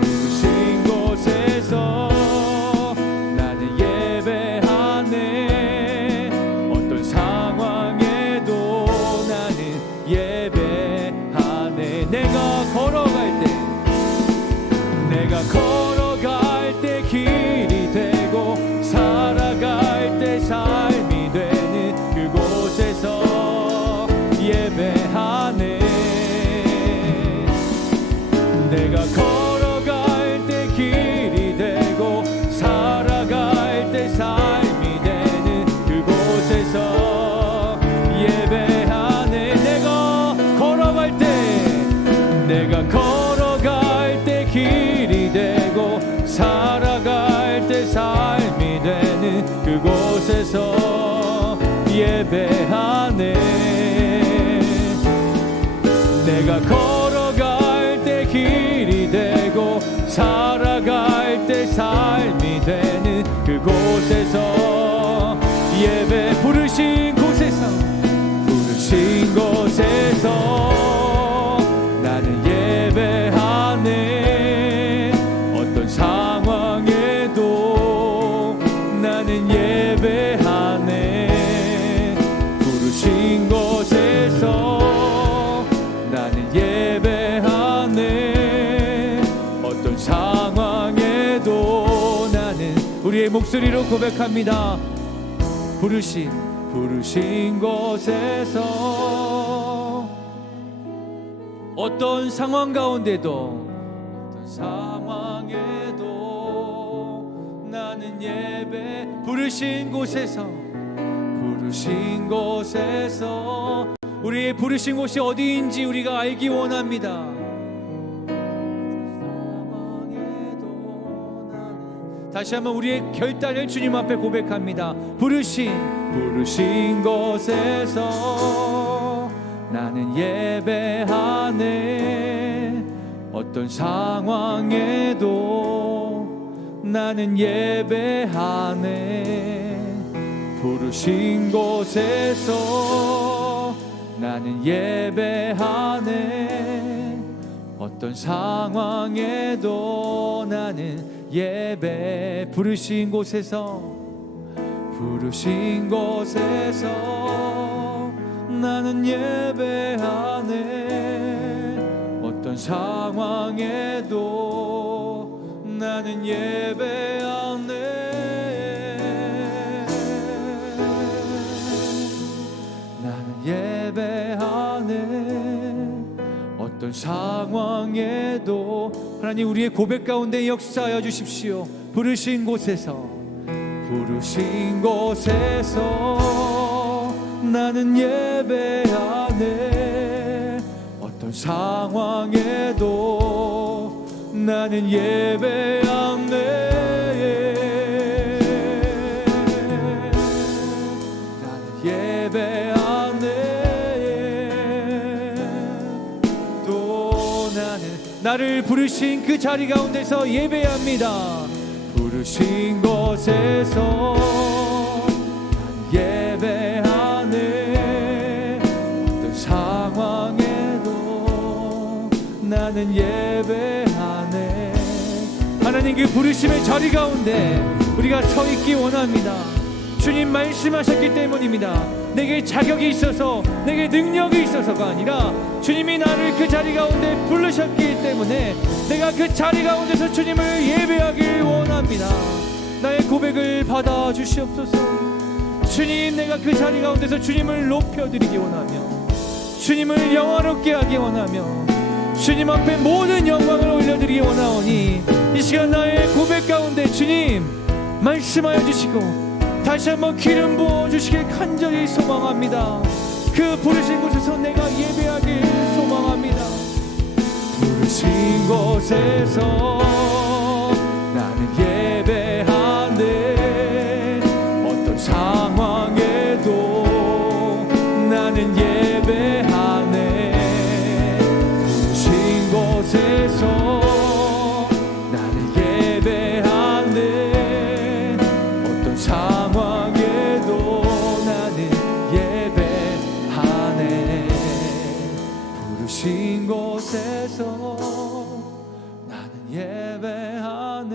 부르신 곳에서 나는 예배하네. 어떤 상황에도 나는 예배하네. 내가 걸어갈 때 길이 되고 살아갈 때 삶이 되는 그곳에서 예배하네. 내가 걸어갈 때 길이 되고 살아갈 때 삶이 되는 그곳에서 예배하네. 내가 걸어갈 때 길이 되고 살아갈 때 삶이 되는 그곳에서 예배하네. 내가 걸어갈 때 길이 되고 살아갈 때 삶이 되는 그곳에서 예배 부르신 곳에서 나는 예배하네. 어떤 상황에도 나는 예배하네. 부르신 곳에서 나는 예배하네. 어떤 상황에도 나는 우리의 목소리로 고백합니다. 부르신 곳에서 어떤 상황 가운데도 나는 예배 부르신 곳에서 우리의 부르신 곳이 어디인지 우리가 알기 원합니다. 다시 한번 우리의 결단을 주님 앞에 고백합니다. 부르신 곳에서 나는 예배하네. 어떤 상황에도 나는 예배하네. 부르신 곳에서 나는 예배하네. 어떤 상황에도 나는 예배 부르신 곳에서 나는 예배하네. 어떤 상황에도 나는 예배하네. 나는 예배하네. 어떤 상황에도 하나님 우리의 고백 가운데 역사하여 주십시오. 부르신 곳에서 나는 예배하네. 어떤 상황에도 나는 예배하네. 나는 예배하네. 또 나를 부르신 그 자리 가운데서 예배합니다. 부르신 곳에서 예배하네. 어떤 상황에도 나는 예배하네. 하나님 그 부르심의 자리 가운데 우리가 서 있기 원합니다. 주님 말씀하셨기 때문입니다. 내게 자격이 있어서 내게 능력이 있어서가 아니라 주님이 나를 그 자리 가운데 부르셨기 때문에 내가 그 자리 가운데서 주님을 예배하길 원합니다. 나의 고백을 받아 주시옵소서. 주님, 내가 그 자리 가운데서 주님을 높여드리기 원하며 주님을 영화롭게 하기 원하며 주님 앞에 모든 영광을 올려드리기 원하오니 이 시간 나의 고백 가운데 주님 말씀하여 주시고 다시 한번 기름 부어 주시길 간절히 소망합니다. 그 부르신 곳에서 내가 예배하길 소망합니다. 부르신 곳에서 나는 예배하네. 어떤 상황에도 나는 예배하네. 부르신 곳에서 나는 예배하네. 어떤 상황에도 나는 예배하네. 부르신 곳에서 나는 예배하네.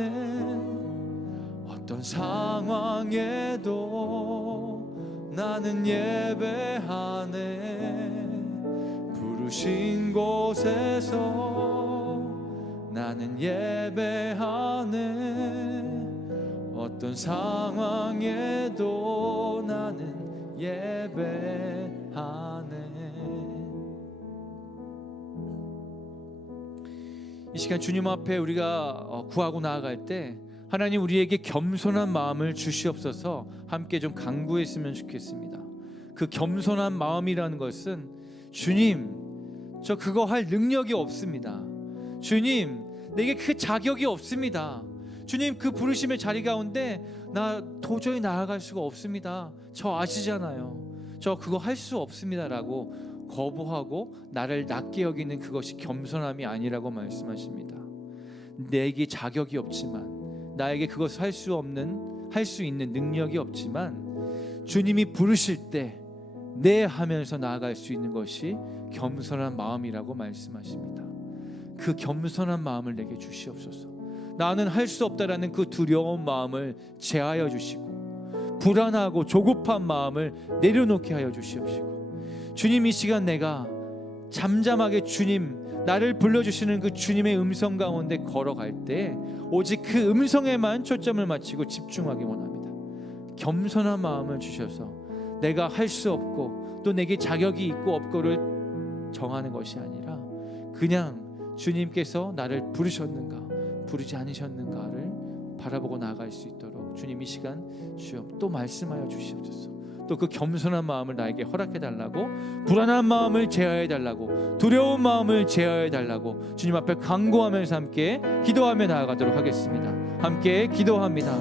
어떤 상황에도 나는 예배하네. 부르신 곳에서 나는 예배하네. 어떤 상황에도 나는 예배하네. 이 시간 주님 앞에 우리가 구하고 나아갈 때 하나님 우리에게 겸손한 마음을 주시옵소서 함께 좀 간구했으면 좋겠습니다. 그 겸손한 마음이라는 것은 주님, 저 그거 할 능력이 없습니다. 주님, 내게 그 자격이 없습니다. 주님, 그 부르심의 자리 가운데 나 도저히 나아갈 수가 없습니다. 저 아시잖아요. 저 그거 할 수 없습니다 라고 거부하고 나를 낮게 여기는 그것이 겸손함이 아니라고 말씀하십니다. 내게 자격이 없지만 나에게 그것을 할 수 있는 능력이 없지만 주님이 부르실 때 네 하면서 나아갈 수 있는 것이 겸손한 마음이라고 말씀하십니다. 그 겸손한 마음을 내게 주시옵소서. 나는 할 수 없다라는 그 두려운 마음을 제하여 주시고 불안하고 조급한 마음을 내려놓게 하여 주시옵시고 주님, 이 시간 내가 잠잠하게 주님 나를 불러주시는 그 주님의 음성 가운데 걸어갈 때 오직 그 음성에만 초점을 맞추고 집중하기 원합니다. 겸손한 마음을 주셔서 내가 할 수 없고 또 내게 자격이 있고 없고를 정하는 것이 아니라 그냥 주님께서 나를 부르셨는가 부르지 않으셨는가를 바라보고 나아갈 수 있도록 주님 이 시간 주여 또 말씀하여 주시옵소서. 또 그 겸손한 마음을 나에게 허락해 달라고, 불안한 마음을 제어해 달라고, 두려운 마음을 제어해 달라고 주님 앞에 간구하면서 함께 기도하며 나아가도록 하겠습니다. 함께 기도합니다.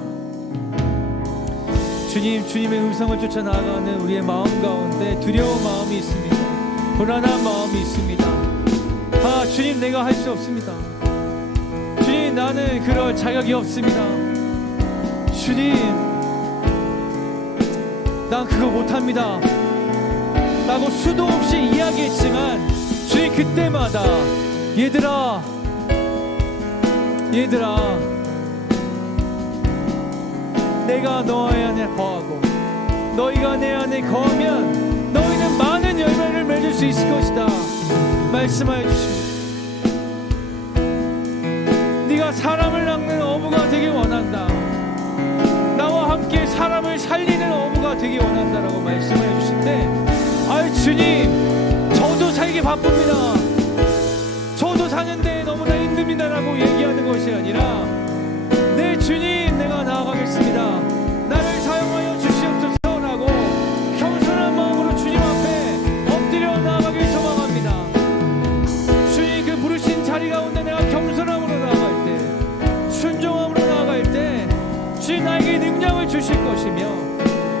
주님, 주님의 음성을 쫓아 나아가는 우리의 마음 가운데 두려운 마음이 있습니다. 불안한 마음이 있습니다. 주님, 내가 할 수 없습니다. 주님, 나는 그럴 자격이 없습니다. 주님, 난 그거 못합니다 라고 수도 없이 이야기했지만 주님 그때마다 얘들아 내가 너희 안에 거하고 너희가 내 안에 거하면 너희는 많은 열매를 맺을 수 있을 것이다 말씀하여 주십니다. 네가 우리가 사람을 낚는 어부가 되길 원한다. 나와 함께 사람을 살리는 어부가 되길 원한다라고 말씀해 주실 때, 아유 주님, 저도 살기 바쁩니다. 저도 사는데 너무나 힘듭니다라고 얘기하는 것이 아니라, 네 주님, 내가 나아가겠습니다. 나를 사용하여 주시옵소서라고 겸손한 마음으로 주님 앞에 엎드려 나아가길 소망합니다. 주님, 그 부르신 자리 가운데 내가 겸손함으로 나아갈 때, 순종함으로 나아갈 때 주님 나에게 능력을 주실 것이며,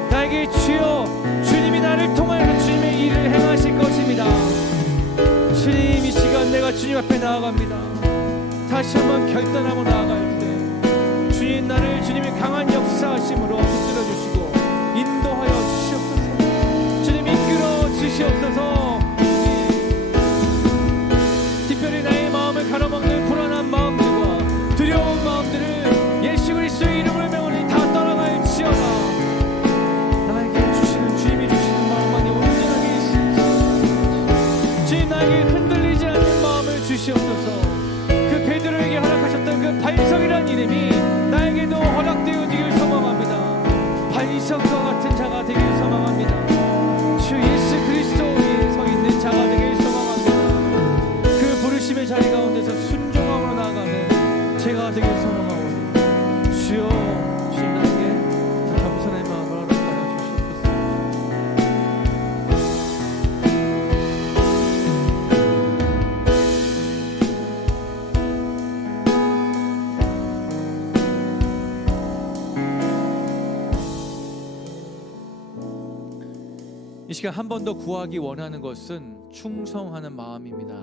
나에게 주여 주님이 나를 통하여 주님의 일을 행하실 것입니다. 주님, 이 시간 내가 주님 앞에 나아갑니다. 다시 한번 결단하고 나아갈 때 주님, 나를 주님의 강한 역사하심으로 붙들어 주시고 인도하여 주시옵소서. 주님, 이끌어 주시옵소서. 특별히 나의 마음을 가로막는 불안한 마음들과 두려운 마음들을 예수 그리스도의 이름을 명하니 다 떠나갈지어다. 나에게 주시는, 주님이 주시는 마음만이 온전하게 있으니 주님, 나에게 흔들리지 않는 마음을 주시옵소서. 그 베드로에게 허락하셨던 그 반석이란 이름이 나에게도 허락되어지길 소망합니다. 반석과 같은 자가 되길 소망합니다. 주 예수 그리스도 위에 서 있는 자가 되길 소망합니다. 그 부르심의 자리 가운데서 순종함으로 나아가는 제가 되길 소망하오니 주여, 주님 나에게 그 겸손의 마음을 허락하여 주시옵소서. 이 시간 한 번 더 구하기 원하는 것은 충성하는 마음입니다.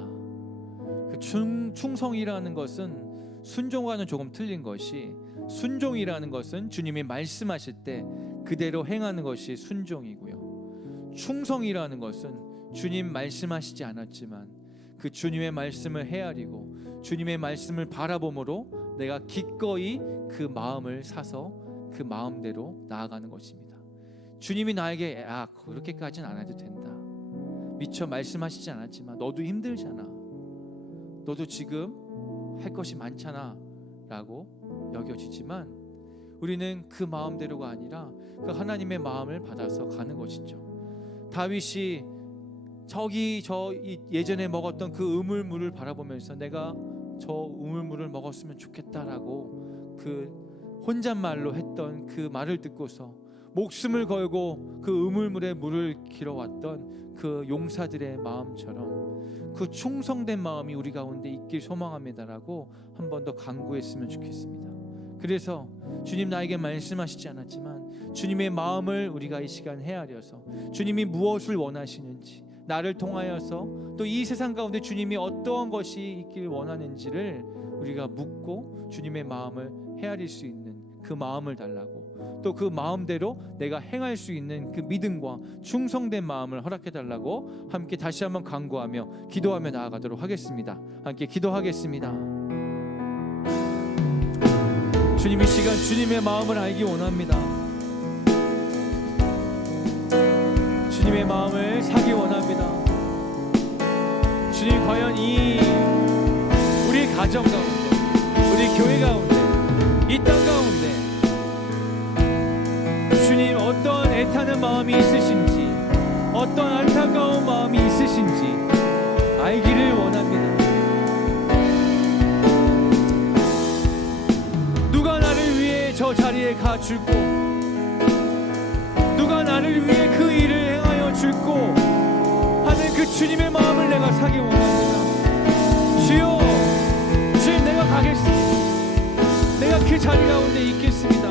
그 충성이라는 것은 순종과는 조금 틀린 것이, 순종이라는 것은 주님이 말씀하실 때 그대로 행하는 것이 순종이고요, 충성이라는 것은 주님 말씀하시지 않았지만 그 주님의 말씀을 헤아리고 주님의 말씀을 바라봄으로 내가 기꺼이 그 마음을 사서 그 마음대로 나아가는 것입니다. 주님이 나에게 그렇게까지는 안 해도 된다, 미처 말씀하시지 않았지만 너도 힘들잖아, 너도 지금 할 것이 많잖아 라고 여겨지지만, 우리는 그 마음대로가 아니라 그 하나님의 마음을 받아서 가는 것이죠. 다윗이 예전에 먹었던 그 우물물을 바라보면서 내가 저 우물물을 먹었으면 좋겠다라고 그 혼잣말로 했던 그 말을 듣고서 목숨을 걸고 그 우물물에 물을 길어왔던 그 용사들의 마음처럼 그 충성된 마음이 우리 가운데 있길 소망합니다라고 한 번 더 간구했으면 좋겠습니다. 그래서 주님 나에게 말씀하시지 않았지만 주님의 마음을 우리가 이 시간 헤아려서 주님이 무엇을 원하시는지, 나를 통하여서 또 이 세상 가운데 주님이 어떠한 것이 있길 원하는지를 우리가 묻고 주님의 마음을 헤아릴 수 있는 그 마음을 달라고, 또 그 마음대로 내가 행할 수 있는 그 믿음과 충성된 마음을 허락해 달라고 함께 다시 한번 간구하며 기도하며 나아가도록 하겠습니다. 함께 기도하겠습니다. 주님, 이 시간 주님의 마음을 알기 원합니다. 주님의 마음을 사기 원합니다. 주님, 과연 우리 가정 가운데, 우리 교회 가운데, 이 땅 가운데 주님 어떤 애타는 마음이 있으신지, 어떤 안타까운 마음이 있으신지 알기를 원합니다. 누가 나를 위해 저 자리에 가줄고, 누가 나를 위해 그 일을 행하여 줄고 하는 그 주님의 마음을 내가 사기 원합니다. 주여, 주님 내가 가겠습니다. 내가 그 자리 가운데 있겠습니다.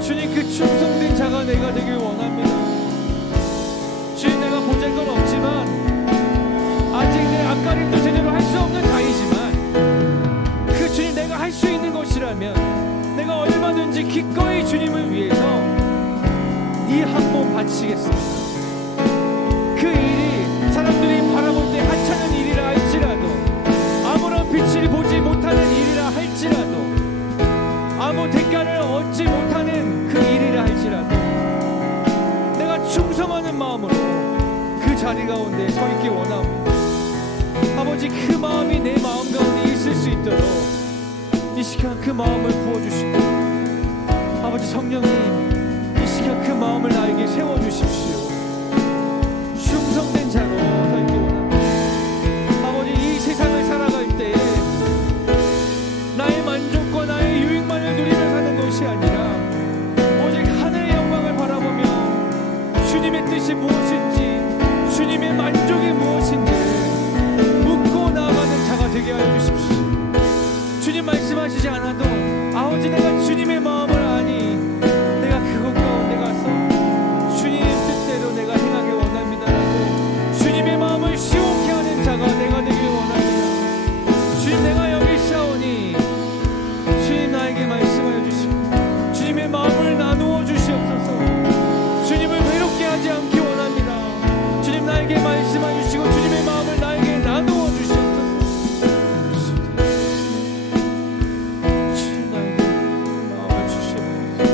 주님, 그 충성된 자가 내가 되길 원합니다. 주님, 내가 보잘것 없지만 아직 내 앞가림도 제대로 할 수 없는 자이지만 그 주님, 내가 할 수 있는 것이라면 내가 얼마든지 기꺼이 주님을 위해서 이 한 몸 바치겠습니다. 그 일이 사람들이 바라볼 때 하찮은 일이라 할지라도, 아무런 빛을 보지 못하는 일이라 할지라도, 아무 대가를 얻지 못하는 그 일이라 할지라도 내가 충성하는 마음으로 그 자리 가운데 서 있기 원합니다. 아버지 그 마음이 내 마음 가운데 있을 수 있도록 이 시간 그 마음을 부어주시고 아버지 성령님 이 시간 그 마음을 나에게 세워주십시오. 충성된 자로 서 있기 원합니다. 아버지 이 세상을 살아갈 때에 나의 만족과 나의 유익만을 누리며 사는 것이 아니라 오직 하늘의 영광을 바라보며 주님의 뜻이 무엇인지 주님의 만족이 무엇인지 묻고 나아가는 자가 되게 하여 주십시오. 주님 말씀하시지 않아도 아버지 내가 주님의 마음을 아니 내가 그것 가운데 가서 주님 뜻대로 내가 행하기 원합니다라고 주님의 마음을 시원케 하는 자가 내가 되길 원합니다. 주님 내가 여기 있사오니 주님 나에게 말씀하여 주시고 주님의 마음을 나누어 주시옵소서. 주님을 외롭게 하지 않기 원합니다. 주님 나에게 말씀하여 주시고 주님의 마음을 나에게 나누어 주시옵소서. 주님 나에게 마음을 주시옵소서.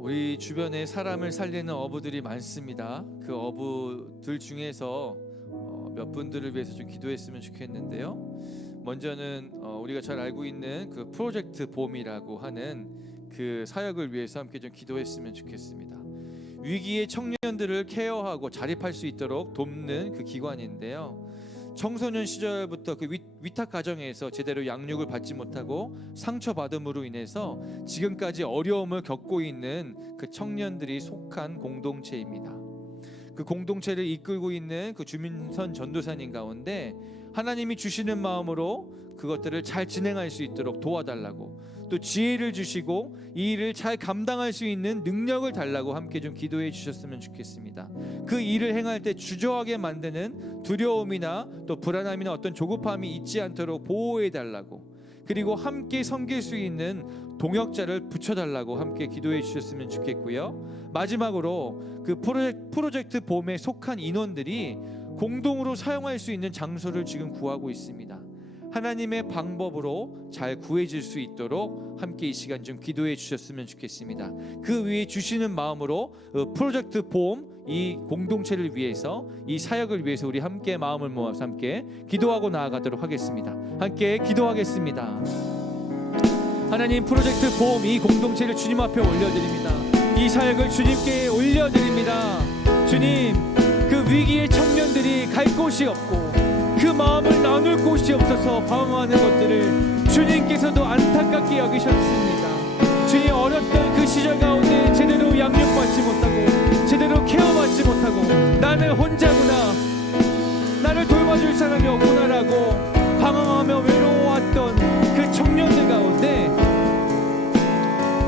우리 주변에 사람을 살리는 어부들이 많습니다. 그 어부들 중에서 몇 분들을 위해서 좀 기도했으면 좋겠는데요. 먼저는 우리가 잘 알고 있는 그 프로젝트 봄이라고 하는 그 사역을 위해서 함께 좀 기도했으면 좋겠습니다. 위기의 청년들을 케어하고 자립할 수 있도록 돕는 그 기관인데요. 청소년 시절부터 그 위탁 가정에서 제대로 양육을 받지 못하고 상처받음으로 인해서 지금까지 어려움을 겪고 있는 그 청년들이 속한 공동체입니다. 그 공동체를 이끌고 있는 그 주민선 전도사님 가운데 하나님이 주시는 마음으로 그것들을 잘 진행할 수 있도록 도와달라고 또 지혜를 주시고 이 일을 잘 감당할 수 있는 능력을 달라고 함께 좀 기도해 주셨으면 좋겠습니다. 그 일을 행할 때 주저하게 만드는 두려움이나 또 불안함이나 어떤 조급함이 있지 않도록 보호해 달라고 그리고 함께 섬길 수 있는 동역자를 붙여달라고 함께 기도해 주셨으면 좋겠고요. 마지막으로 그 프로젝트 봄에 속한 인원들이 공동으로 사용할 수 있는 장소를 지금 구하고 있습니다. 하나님의 방법으로 잘 구해질 수 있도록 함께 이 시간 좀 기도해 주셨으면 좋겠습니다. 그 위에 주시는 마음으로 프로젝트 봄 이 공동체를 위해서 이 사역을 위해서 우리 함께 마음을 모아서 함께 기도하고 나아가도록 하겠습니다. 함께 기도하겠습니다. 하나님 프로젝트 봄 이 공동체를 주님 앞에 올려드립니다. 이 사역을 주님께 올려드립니다. 주님 그 위기의 청년들이 갈 곳이 없고 그 마음을 나눌 곳이 없어서 방황하는 것들을 주님께서도 안타깝게 여기셨습니다. 주님 어렸던 그 시절 가운데 제대로 양육받지 못하고 제대로 케어받지 못하고 나는 혼자구나 나를 돌봐줄 사람이 없구나라고 방황하며 외로워왔던 그 청년들 가운데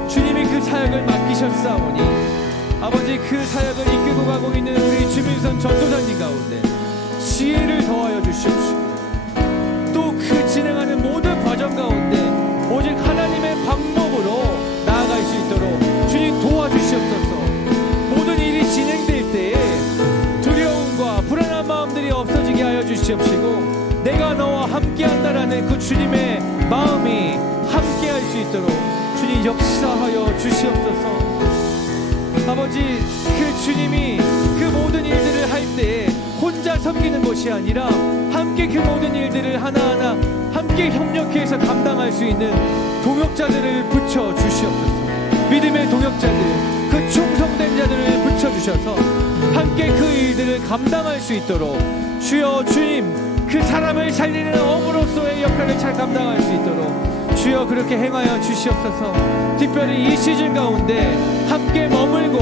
주님이 그 사역을 맡기셨사오니 아버지 그 사역을 이끌고 가고 있는 우리 주민선 전도사님 가운데 지혜를 더하여 주시옵시고 또 그 진행하는 모든 과정 가운데 오직 하나님의 방법으로 나아갈 수 있도록 주님 도와주시옵소서. 모든 일이 진행될 때에 두려움과 불안한 마음들이 없어지게 하여 주시옵시고 내가 너와 함께한다라는 그 주님의 마음이 함께할 수 있도록 주님 역사하여 주시옵소서. 아버지 그 주님이 그 모든 일들을 할 때에 혼자 섬기는 것이 아니라 함께 그 모든 일들을 하나하나 함께 협력해서 감당할 수 있는 동역자들을 붙여 주시옵소서. 믿음의 동역자들 그 충성된 자들을 붙여 주셔서 함께 그 일들을 감당할 수 있도록 주여 주님 그 사람을 살리는 어부로서의 역할을 잘 감당할 수 있도록 주여 그렇게 행하여 주시옵소서. 특별히 이 시즌 가운데 함께 머물고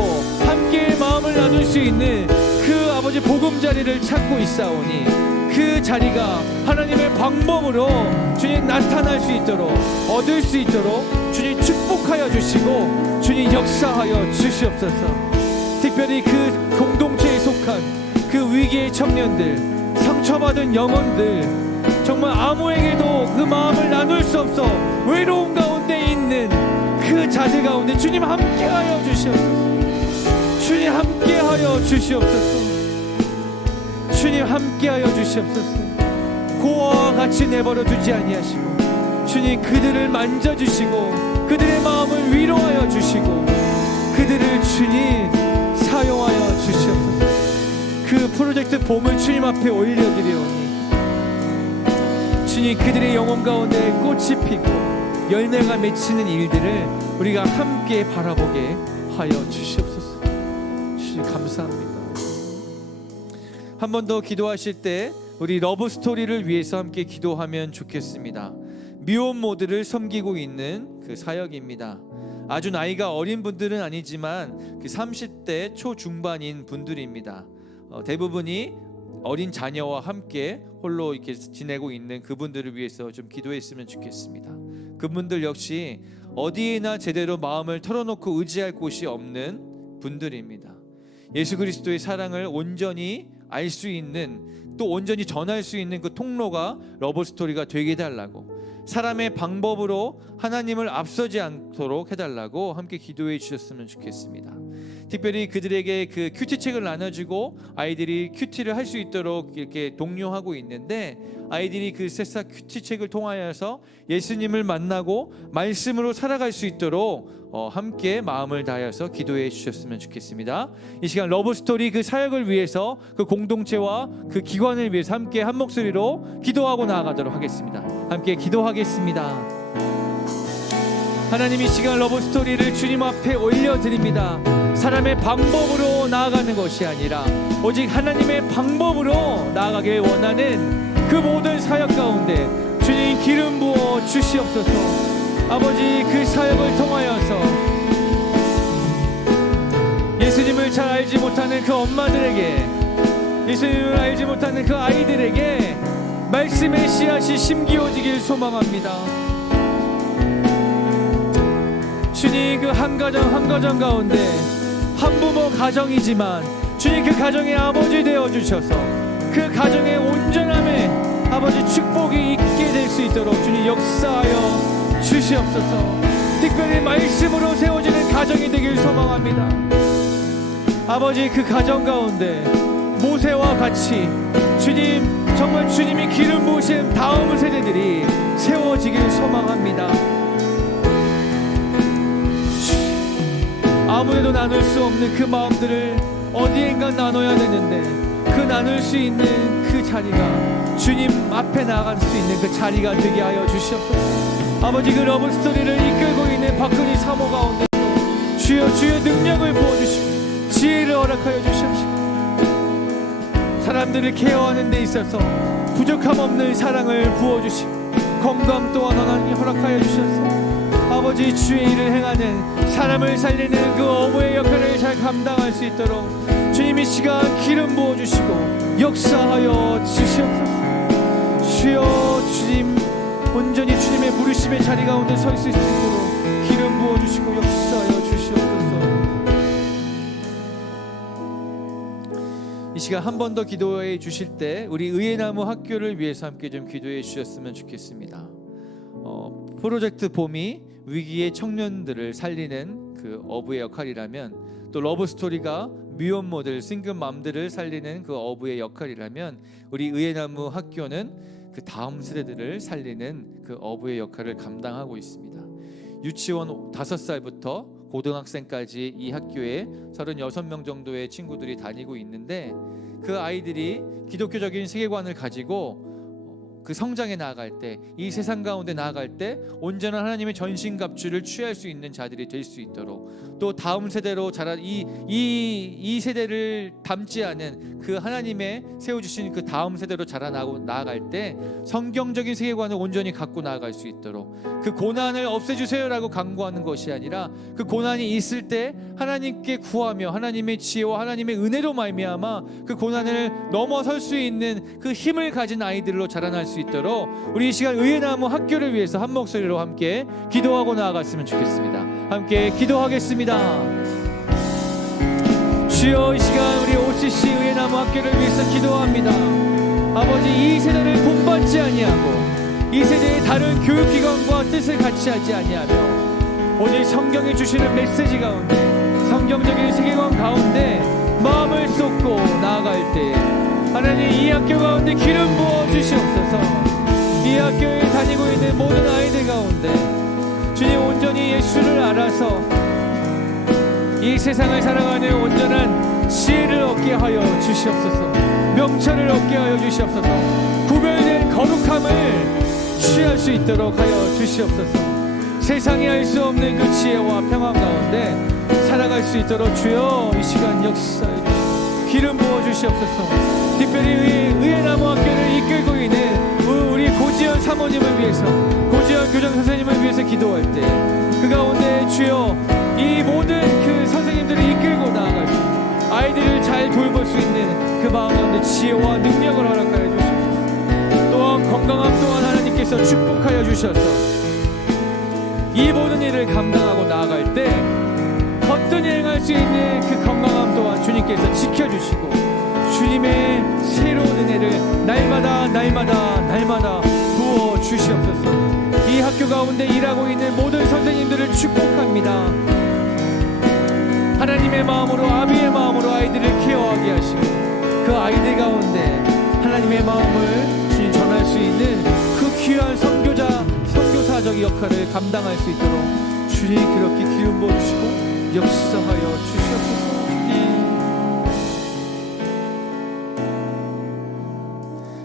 함께 마음을 나눌 수 있는 그 아버지 보금자리를 찾고 있사오니 그 자리가 하나님의 방법으로 주님 나타날 수 있도록 얻을 수 있도록 주님 축복하여 주시고 주님 역사하여 주시옵소서. 특별히 그 공동체에 속한 그 위기의 청년들 상처받은 영혼들 정말 아무에게도 그 마음을 나눌 수 없어 외로움 가운데 있는 그 자들 가운데 주님 함께하여 주시옵소서. 주님 함께하여 주시옵소서. 주님 함께하여 주시옵소서. 고아와 같이 내버려 두지 아니하시고 주님 그들을 만져주시고 그들의 마음을 위로하여 주시고 그들을 주님 사용하여 주시옵소서. 그 프로젝트 봄을 주님 앞에 올려드리오니 주님, 그들의 영혼 가운데 꽃이 피고 열매가 맺히는 일들을 우리가 함께 바라보게 하여 주시옵소서. 주님 감사합니다. 한 번 더 기도하실 때 우리 러브 스토리를 위해서 함께 기도하면 좋겠습니다. 미혼 모드를 섬기고 있는 그 사역입니다. 아주 나이가 어린 분들은 아니지만 그 30대 초중반인 분들입니다. 대부분이 어린 자녀와 함께 홀로 이렇게 지내고 있는 그분들을 위해서 좀 기도했으면 좋겠습니다. 그분들 역시 어디에나 제대로 마음을 털어놓고 의지할 곳이 없는 분들입니다. 예수 그리스도의 사랑을 온전히 알 수 있는, 또 온전히 전할 수 있는 그 통로가 러브스토리가 되게 해달라고, 사람의 방법으로 하나님을 앞서지 않도록 해달라고 함께 기도해 주셨으면 좋겠습니다. 특별히 그들에게 그 큐티책을 나눠주고 아이들이 큐티를 할 수 있도록 이렇게 독려하고 있는데, 아이들이 그 새싹 큐티책을 통하여서 예수님을 만나고 말씀으로 살아갈 수 있도록 함께 마음을 다하여서 기도해 주셨으면 좋겠습니다. 이 시간 러브스토리 그 사역을 위해서, 그 공동체와 그 기관을 위해서 함께 한 목소리로 기도하고 나아가도록 하겠습니다. 함께 기도하겠습니다. 하나님, 이 시간 러브스토리를 주님 앞에 올려드립니다. 사람의 방법으로 나아가는 것이 아니라 오직 하나님의 방법으로 나아가길 원하는 그 모든 사역 가운데 주님 기름 부어 주시옵소서. 아버지, 그 사역을 통하여서 예수님을 잘 알지 못하는 그 엄마들에게, 예수님을 알지 못하는 그 아이들에게 말씀의 씨앗이 심기어지길 소망합니다. 주님, 그 한 가정 가운데 한부모 가정이지만 주님, 그 가정의 아버지 되어주셔서 그 가정의 온전함에 아버지 축복이 있게 될 수 있도록 주님 역사하여 주시옵소서. 특별히 말씀으로 세워지는 가정이 되길 소망합니다. 아버지, 그 가정 가운데 모세와 같이 주님, 정말 주님이 기름 부으신 다음 세대들이 세워지길 소망합니다. 아무래도 나눌 수 없는 그 마음들을 어디엔가 나눠야 되는데, 그 나눌 수 있는 그 자리가 주님 앞에 나아갈 수 있는 그 자리가 되게 하여 주시옵소서. 아버지, 그 러브스토리를 이끌고 있는 박근희 사모 가운데 주여, 주의 능력을 부어주시고 지혜를 허락하여 주시옵시고, 사람들을 케어하는 데 있어서 부족함 없는 사랑을 부어주시고 건강 또한 하나님 허락하여 주셔서 아버지, 주의 일을 행하는, 사람을 살리는 그 어부의 역할을 잘 감당할 수 있도록 주님 이 시간 기름 부어주시고 역사하여 주시옵소서. 주여, 주님 온전히 주님의 부르심의 자리 가운데 설 수 있도록 기름 부어주시고 역사하여 주시옵소서. 이 시간 한 번 더 기도해 주실 때 우리 의예나무 학교를 위해서 함께 좀 기도해 주셨으면 좋겠습니다. 프로젝트 봄이 위기의 청년들을 살리는 그 어부의 역할이라면, 또 러브스토리가 미혼모들, 싱글맘들을 살리는 그 어부의 역할이라면, 우리 의예나무 학교는 그 다음 세대들을 살리는 그 어부의 역할을 감당하고 있습니다. 유치원 5살부터 고등학생까지 이 학교에 36명 정도의 친구들이 다니고 있는데, 그 아이들이 기독교적인 세계관을 가지고 그 성장에 나아갈 때, 이 세상 가운데 나아갈 때 온전한 하나님의 전신갑주를 취할 수 있는 자들이 될 수 있도록, 또 다음 세대로 자라 이 세대를 닮지 않은 그 하나님의 세워주신 그 다음 세대로 자라나고 나아갈 때 성경적인 세계관을 온전히 갖고 나아갈 수 있도록, 그 고난을 없애주세요라고 간구하는 것이 아니라 그 고난이 있을 때 하나님께 구하며 하나님의 지혜와 하나님의 은혜로 말미암아 그 고난을 넘어설 수 있는 그 힘을 가진 아이들로 자라날 수 있도록 우리 이 시간 의예나무 학교를 위해서 한 목소리로 함께 기도하고 나아갔으면 좋겠습니다. 함께 기도하겠습니다. 주여, 이 시간 우리 OCC 의예나무 학교를 위해서 기도합니다. 아버지, 이 세대를 본받지 아니하고 이 세대의 다른 교육기관과 뜻을 같이 하지 아니하며 오직 성경이 주시는 메시지 가운데, 성경적인 세계관 가운데 마음을 쏟고 나아갈 때 하나님, 이 학교 가운데 기름 부어 주시옵소서. 이 학교에 다니고 있는 모든 아이들 가운데 주님 온전히 예수를 알아서 이 세상을 살아가는 온전한 지혜를 얻게 하여 주시옵소서. 명철을 얻게 하여 주시옵소서. 구별된 거룩함을 취할 수 있도록 하여 주시옵소서. 세상이 알 수 없는 그 지혜와 평안 가운데 살아갈 수 있도록 주여 이 시간 역사해 주시옵소서. 기름 부어 주시옵소서. 특별히 의의 나무 학교를 이끌고 있는 우리 고지연 사모님을 위해서, 고지연 교장 선생님을 위해서 기도할 때 그 가운데 주여 이 모든 그 선생님들을 이끌고 나아가시고 아이들을 잘 돌볼 수 있는 그 마음 가운데 지혜와 능력을 허락하여 주시옵소서. 또한 건강함 또한 하나님께서 축복하여 주셔서 이 모든 일을 감당하고 나아갈 때 거뜬히 행할 수 있는 그 건강함 또한 주님께서 지켜주시고 주님의 새로운 은혜를 날마다 부어 주시옵소서. 이 학교 가운데 일하고 있는 모든 선생님들을 축복합니다. 하나님의 마음으로, 아비의 마음으로 아이들을 케어하게 하시고 그 아이들 가운데 하나님의 마음을 주님 전할 수 있는 그 귀한 선교사적 역할을 감당할 수 있도록 주님 그렇게 기름 부어주시고 역사하여 주시옵소서.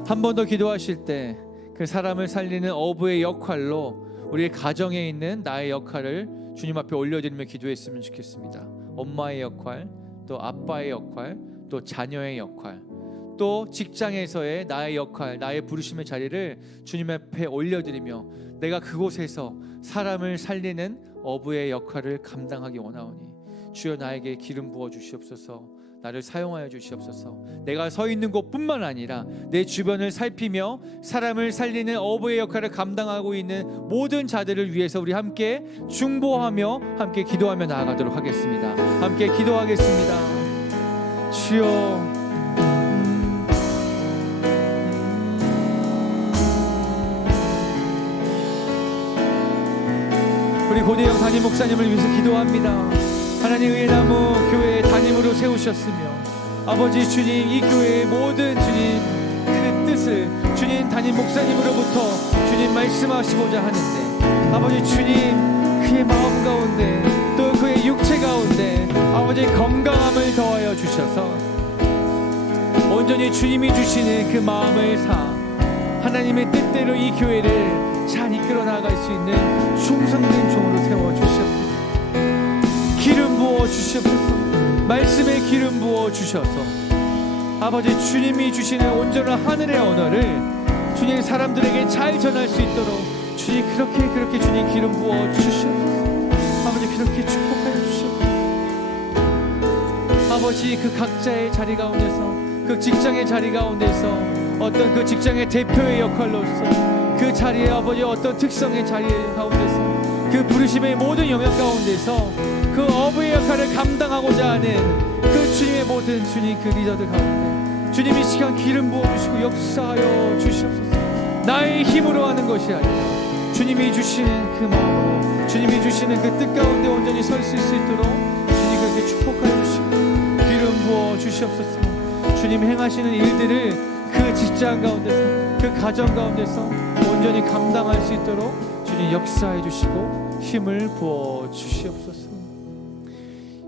한 번 더 기도하실 때 그 사람을 살리는 어부의 역할로 우리의 가정에 있는 나의 역할을 주님 앞에 올려드리며 기도했으면 좋겠습니다. 엄마의 역할, 또 아빠의 역할, 또 자녀의 역할, 또 직장에서의 나의 역할, 나의 부르심의 자리를 주님 앞에 올려드리며 내가 그곳에서 사람을 살리는 어부의 역할을 감당하기 원하오니 주여 나에게 기름 부어 주시옵소서. 나를 사용하여 주시옵소서. 내가 서 있는 곳뿐만 아니라 내 주변을 살피며 사람을 살리는 어부의 역할을 감당하고 있는 모든 자들을 위해서 우리 함께 중보하며 함께 기도하며 나아가도록 하겠습니다. 함께 기도하겠습니다. 주여 우리 고대영 담임 목사님을 위해서 기도합니다. 하나님 의의 나무 교회의 담임으로 세우셨으며 아버지 주님 이 교회의 모든 주님 그 뜻을 주님 담임 목사님으로부터 주님 말씀하시고자 하는데 아버지 주님 그의 마음 가운데 또 그의 육체 가운데 아버지 건강함을 더하여 주셔서 온전히 주님이 주시는 그 마음을 사 하나님의 뜻대로 이 교회를 잘 이끌어 나갈 수 있는 충성된 종으로 세워주시옵소서. 기름 부어 주시옵소서. 말씀에 기름 부어 주셔서 아버지 주님이 주시는 온전한 하늘의 언어를 주님 사람들에게 잘 전할 수 있도록 주님 그렇게 주님 기름 부어 주시옵소서. 아버지 그렇게 축복하여 주시옵소서. 아버지 그 각자의 자리 가운데서 그 직장의 자리 가운데서 어떤 그 직장의 대표의 역할로서 그 자리에 아버지 어떤 특성의 자리 가운데서 그 부르심의 모든 영역 가운데서 그 어부의 역할을 감당하고자 하는 그 주님의 모든 주님 그 리더들 가운데 주님이 시간 기름 부어주시고 역사하여 주시옵소서. 나의 힘으로 하는 것이 아니라 주님이 주시는 그 마음으로 주님이 주시는 그 뜻 가운데 온전히 설 수 있도록 주님 그렇게 축복하여 주시고 기름 부어 주시옵소서. 주님 행하시는 일들을 그 직장 가운데서 그 가정 가운데서 온전히 감당할 수 있도록 주님 역사해 주시고 힘을 부어 주시옵소서.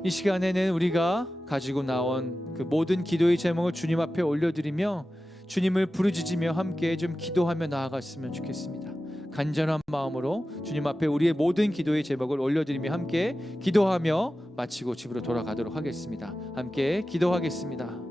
이 시간에는 우리가 가지고 나온 그 모든 기도의 제목을 주님 앞에 올려드리며 주님을 부르짖으며 함께 좀 기도하며 나아갔으면 좋겠습니다. 간절한 마음으로 주님 앞에 우리의 모든 기도의 제목을 올려드리며 함께 기도하며 마치고 집으로 돌아가도록 하겠습니다. 함께 기도하겠습니다.